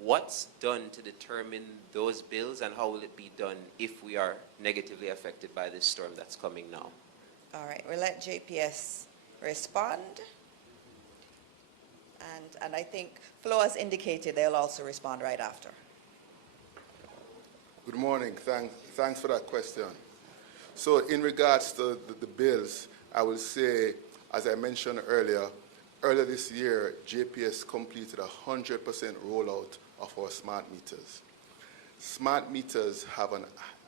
what's done to determine those bills, and how will it be done if we are negatively affected by this storm that's coming now? All right, we'll let JPS respond. And I think Flo has indicated they'll also respond right after. Good morning. Thanks for that question. So in regards to the bills, I will say, as I mentioned earlier this year, JPS completed 100% rollout of our smart meters. Smart meters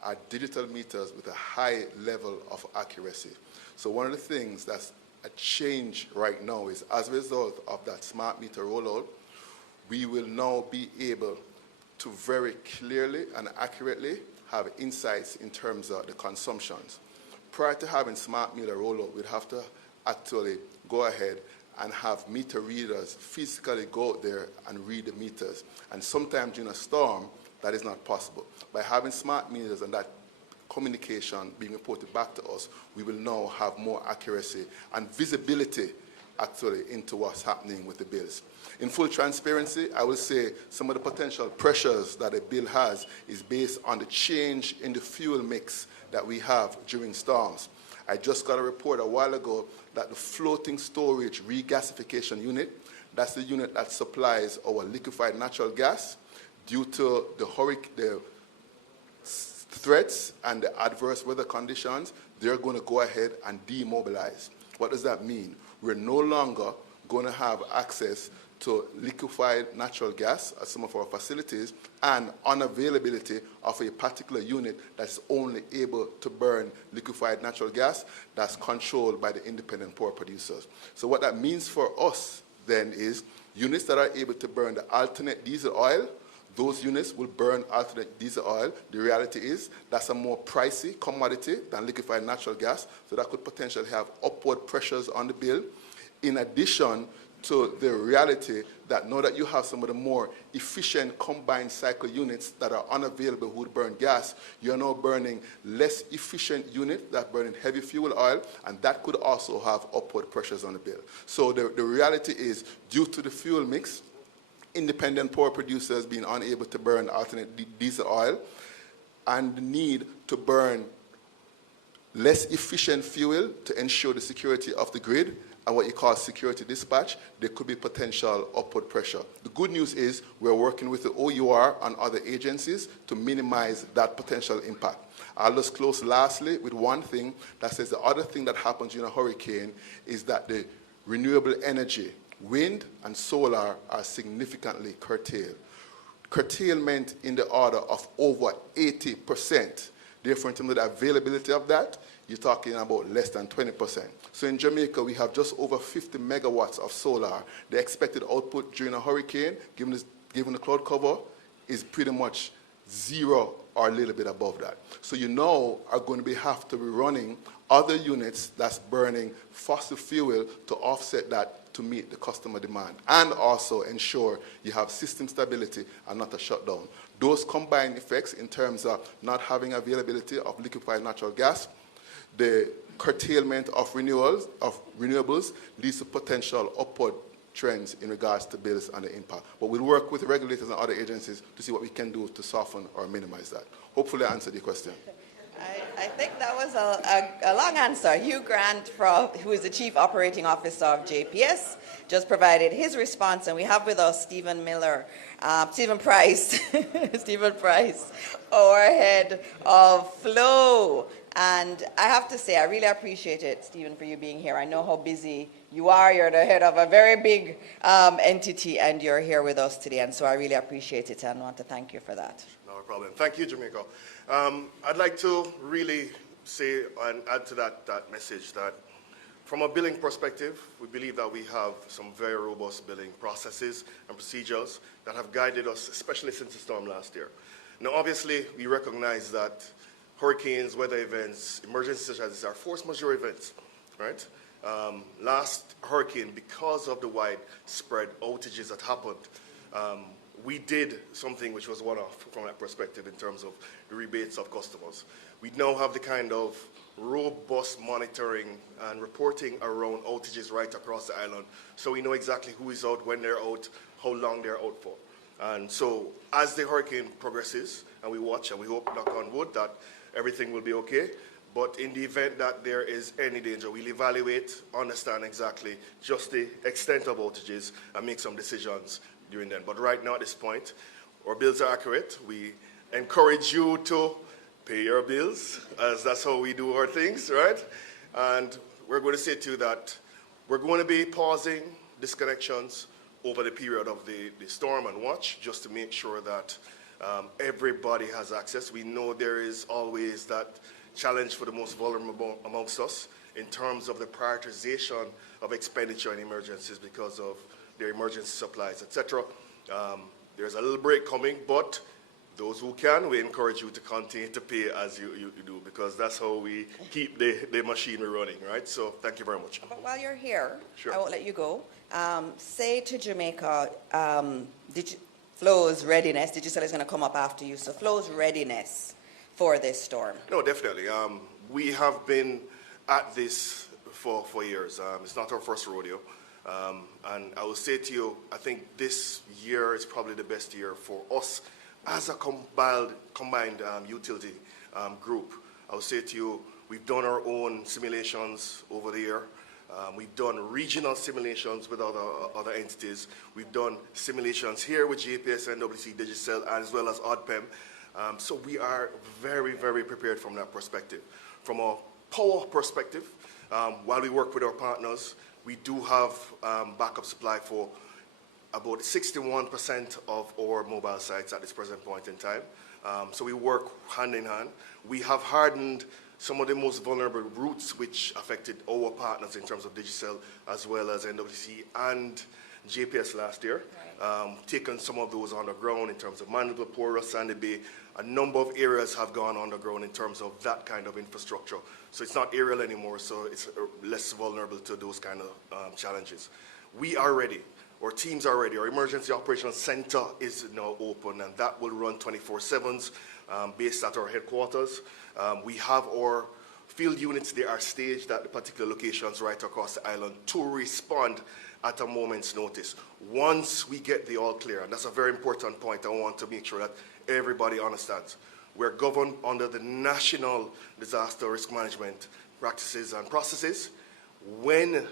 are digital meters with a high level of accuracy. So one of the things that's a change right now is, as a result of that smart meter rollout, we will now be able to very clearly and accurately have insights in terms of the consumptions. Prior to having smart meter rollout, we'd have to actually go ahead and have meter readers physically go out there and read the meters. And sometimes during a storm, that is not possible. By having smart meters and that communication being reported back to us, we will now have more accuracy and visibility actually into what's happening with the bills. In full transparency, I will say some of the potential pressures that a bill has is based on the change in the fuel mix that we have during storms. I just got a report a while ago that the floating storage regasification unit, that's the unit that supplies our liquefied natural gas, due to the threats and the adverse weather conditions, they're going to go ahead and demobilize. What does that mean? We're no longer going to have access to liquefied natural gas at some of our facilities, and unavailability of a particular unit that's only able to burn liquefied natural gas that's controlled by the independent power producers. So what that means for us then is units that are able to burn the alternate diesel oil, those units will burn alternate diesel oil. The reality is that's a more pricey commodity than liquefied natural gas, so that could potentially have upward pressures on the bill. In addition to the reality that now that you have some of the more efficient combined cycle units that are unavailable who would burn gas, you're now burning less efficient units that burn heavy fuel oil, and that could also have upward pressures on the bill. So the reality is, due to the fuel mix, independent power producers being unable to burn alternate diesel oil, and the need to burn less efficient fuel to ensure the security of the grid, and what you call security dispatch, there could be potential upward pressure. The good news is we're working with the OUR and other agencies to minimize that potential impact. I'll just close lastly with one thing that says the other thing that happens in a hurricane is that the renewable energy, wind and solar, are significantly curtailed. Curtailment in the order of over 80%. Therefore, in terms of the availability of that, you're talking about less than 20%. So in Jamaica, we have just over 50 megawatts of solar. The expected output during a hurricane, given the cloud cover, is pretty much zero or a little bit above that. So you now are going to have to be running other units that's burning fossil fuel to offset that to meet the customer demand and also ensure you have system stability and not a shutdown. Those combined effects in terms of not having availability of liquefied natural gas, the curtailment of renewables leads to potential upward trends in regards to bills and the impact. But we'll work with regulators and other agencies to see what we can do to soften or minimize that. Hopefully I answered your question. I think that was a long answer. Hugh Grant, who is the Chief Operating Officer of JPS, just provided his response, and we have with us Stephen Price, Stephen Price, our head of Flow. And I have to say, I really appreciate it, Stephen, for you being here. I know how busy you are. You're the head of a very big entity, and you're here with us today. And so I really appreciate it, and I want to thank you for that. No problem. Thank you, Jamaica. I'd like to really say and add to that message that from a billing perspective, we believe that we have some very robust billing processes and procedures that have guided us, especially since the storm last year. Now, obviously, we recognize that hurricanes, weather events, emergencies such as these are force majeure events, right? Last hurricane, because of the widespread outages that happened, we did something which was one-off from that perspective in terms of the rebates of customers. We now have the kind of robust monitoring and reporting around outages right across the island, so we know exactly who is out, when they're out, how long they're out for. And so as the hurricane progresses, and we watch and we hope, knock on wood, that everything will be okay, but in the event that there is any danger, we'll evaluate, understand exactly just the extent of outages, and make some decisions during then. But right now at this point, our bills are accurate. We encourage you to pay your bills, as that's how we do our things, right? And we're going to say to you that we're going to be pausing disconnections over the period of the storm and watch, just to make sure that everybody has access. We know there is always that challenge for the most vulnerable amongst us in terms of the prioritization of expenditure in emergencies because of their emergency supplies, etc. There's a little break coming, but those who can, we encourage you to continue to pay as you do, because that's how we keep the machinery running, right? So thank you very much. But while you're here, Sure. I won't let you go. Say to Jamaica, Flow's readiness, Digicel is going to come up after you, so Flow's readiness for this storm. No, definitely. We have been at this for years. It's not our first rodeo. And I will say to you, I think this year is probably the best year for us as a combined utility group. I will say to you, we've done our own simulations over the year. We've done regional simulations with other entities. We've done simulations here with JPS, NWC, Digicel, as well as ODPEM. So we are very, very prepared from that perspective. From a power perspective, while we work with our partners, we do have backup supply for about 61% of our mobile sites at this present point in time. So we work hand in hand. We have hardened some of the most vulnerable routes which affected our partners in terms of Digicel as well as NWC and JPS last year. Taken some of those underground in terms of Mandeville, Porus, Sandy Bay. A number of areas have gone underground in terms of that kind of infrastructure. So it's not aerial anymore, so it's less vulnerable to those kind of challenges. We are ready. Our teams are ready. Our Emergency Operations Center is now open, and that will run 24/7 based at our headquarters. We have our field units. They are staged at the particular locations right across the island to respond at a moment's notice. Once we get the all clear, and that's a very important point, I want to make sure that everybody understands. We're governed under the National Disaster Risk Management Practices and Processes. When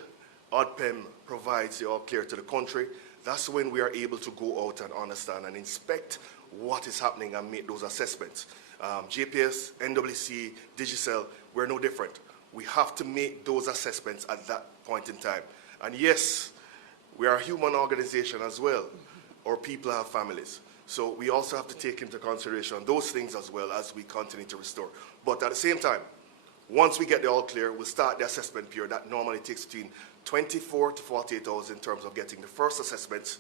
ODPEM provides the all clear to the country, that's when we are able to go out and understand and inspect what is happening and make those assessments. JPS, NWC, Digicel, we're no different. We have to make those assessments at that point in time. And yes, we are a human organization as well. Our people have families. So we also have to take into consideration those things as well as we continue to restore. But at the same time, once we get the all clear, we'll start the assessment period. That normally takes between 24 to 48 hours in terms of getting the first assessments.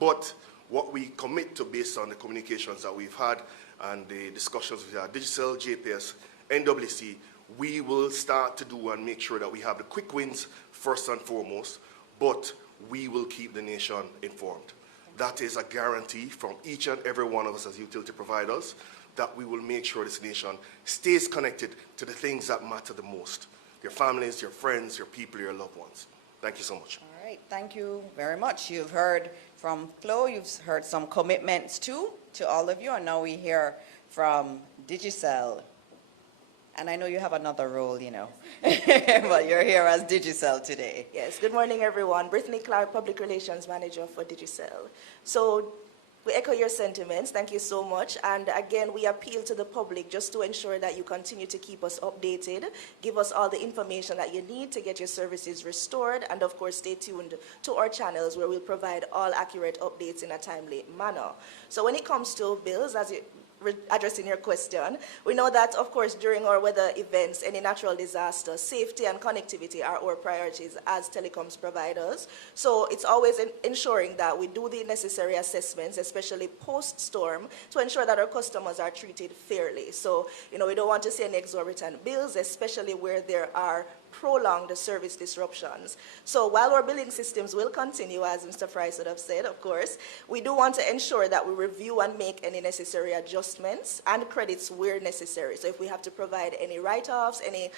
But what we commit to based on the communications that we've had and the discussions with our Digicel, JPS, NWC, we will start to do and make sure that we have the quick wins first and foremost. But we will keep the nation informed. That is a guarantee from each and every one of us as utility providers that we will make sure this nation stays connected to the things that matter the most. Your families, your friends, your people, your loved ones. Thank you so much. All right, thank you very much. You've heard from Flo, you've heard some commitments too, to all of you, and now we hear from Digicel. And I know you have another role, you know, but you're here as Digicel today. Yes, good morning, everyone. Brittany Clark, Public Relations Manager for Digicel. So we echo your sentiments. Thank you so much. And again, we appeal to the public just to ensure that you continue to keep us updated, give us all the information that you need to get your services restored, and of course, stay tuned to our channels where we'll provide all accurate updates in a timely manner. So when it comes to bills, as you addressing your question, we know that, of course, during our weather events, any natural disaster, safety and connectivity are our priorities as telecoms providers. So it's always ensuring that we do the necessary assessments, especially post-storm, to ensure that our customers are treated fairly. So, you know, we don't want to see any exorbitant bills, especially where there are prolonged service disruptions. So while our billing systems will continue, as Mr. Price would have said, of course, we do want to ensure that we review and make any necessary adjustments and credits where necessary. So if we have to provide any write-offs, any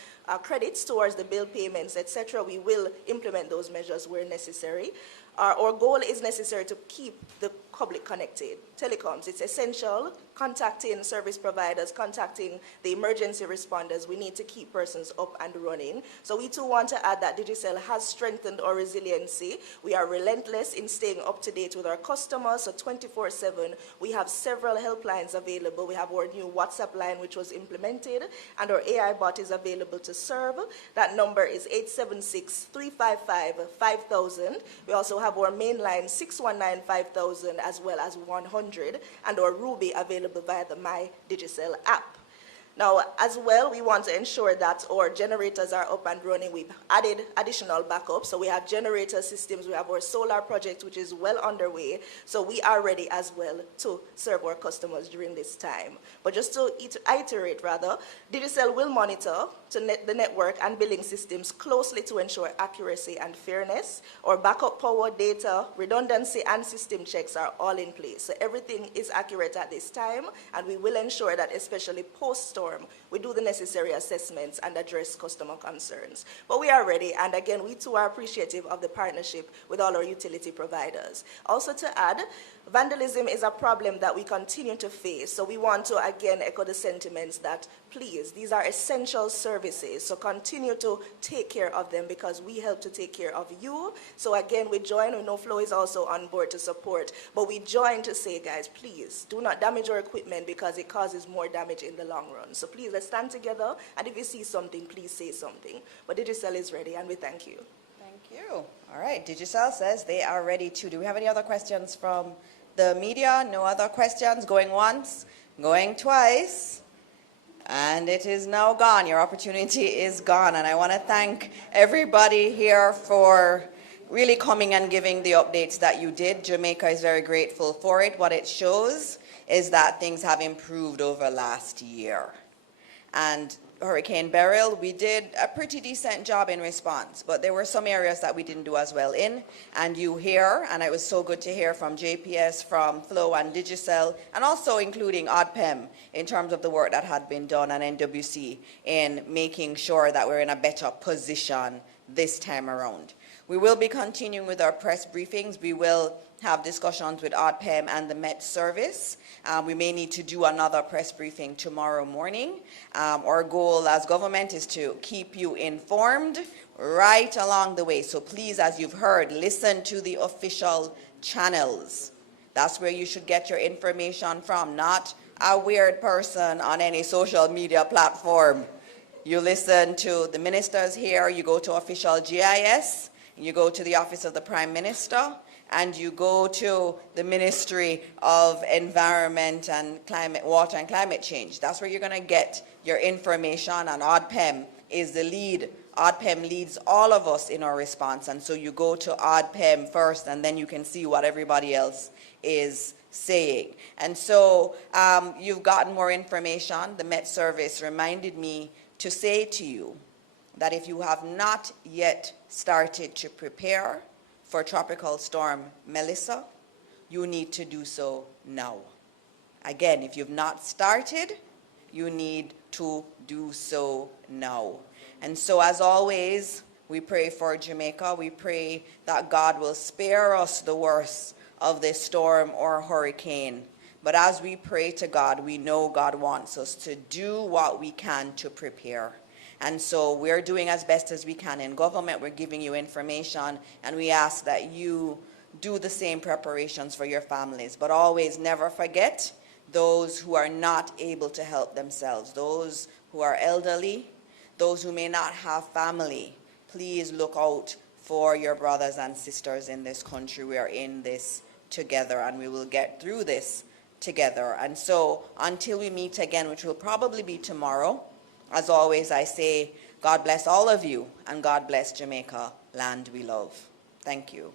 credits towards the bill payments, etc., we will implement those measures where necessary. Our goal is necessary to keep the public connected. Telecoms, it's essential. Contacting service providers, contacting the emergency responders, we need to keep persons up and running. So we too want to add that Digicel has strengthened our resiliency. We are relentless in staying up to date with our customers, so 24/7. We have several helplines available. We have our new WhatsApp line, which was implemented, and our AI bot is available to serve. That number is 876-355-5000. We also have our main line 619-5000 as well as 100, and our Ruby available via the My Digicel app. Now, as well, we want to ensure that our generators are up and running. We've added additional backup. So we have generator systems. We have our solar project, which is well underway. So we are ready as well to serve our customers during this time. But just to iterate, rather, Digicel will monitor the network and billing systems closely to ensure accuracy and fairness. Our backup power, data, redundancy, and system checks are all in place. So everything is accurate at this time, and we will ensure that, especially post-storm, we do the necessary assessments and address customer concerns. But we are ready, and again, we too are appreciative of the partnership with all our utility providers. Also to add, vandalism is a problem that we continue to face, so we want to again echo the sentiments that, please, these are essential services, so continue to take care of them because we help to take care of you. So again, we join, we know Flo is also on board to support, but we join to say, guys, please, do not damage our equipment because it causes more damage in the long run. So please, let's stand together, and if you see something, please say something. But Digicel is ready, and we thank you. Thank you. All right, Digicel says they are ready too. Do we have any other questions from the media? No other questions? Going once, going twice, and it is now gone. Your opportunity is gone, and I want to thank everybody here for really coming and giving the updates that you did. Jamaica is very grateful for it. What it shows is that things have improved over last year. And Hurricane Beryl, we did a pretty decent job in response, but there were some areas that we didn't do as well in, and you hear, and it was so good to hear from JPS, from Flo and Digicel, and also including ODPEM in terms of the work that had been done, and NWC in making sure that we're in a better position this time around. We will be continuing with our press briefings. We will have discussions with ODPEM and the Met Service. We may need to do another press briefing tomorrow morning. Our goal as government is to keep you informed right along the way. So please, as you've heard, listen to the official channels. That's where you should get your information from, not a weird person on any social media platform. You listen to the ministers here, you go to official GIS, you go to the Office of the Prime Minister, and you go to the Ministry of Environment and Water and Climate Change. That's where you're going to get your information, and ODPEM is the lead. ODPEM leads all of us in our response, and so you go to ODPEM first, and then you can see what everybody else is saying. And so you've gotten more information. The Met Service reminded me to say to you that if you have not yet started to prepare for Tropical Storm Melissa, you need to do so now. Again, if you've not started, you need to do so now. And so, as always, we pray for Jamaica. We pray that God will spare us the worst of this storm or hurricane. But as we pray to God, we know God wants us to do what we can to prepare. And so we're doing as best as we can in government. We're giving you information, and we ask that you do the same preparations for your families. But always never forget those who are not able to help themselves, those who are elderly, those who may not have family. Please look out for your brothers and sisters in this country. We are in this together, and we will get through this together. And so until we meet again, which will probably be tomorrow, as always, I say, God bless all of you, and God bless Jamaica, land we love. Thank you.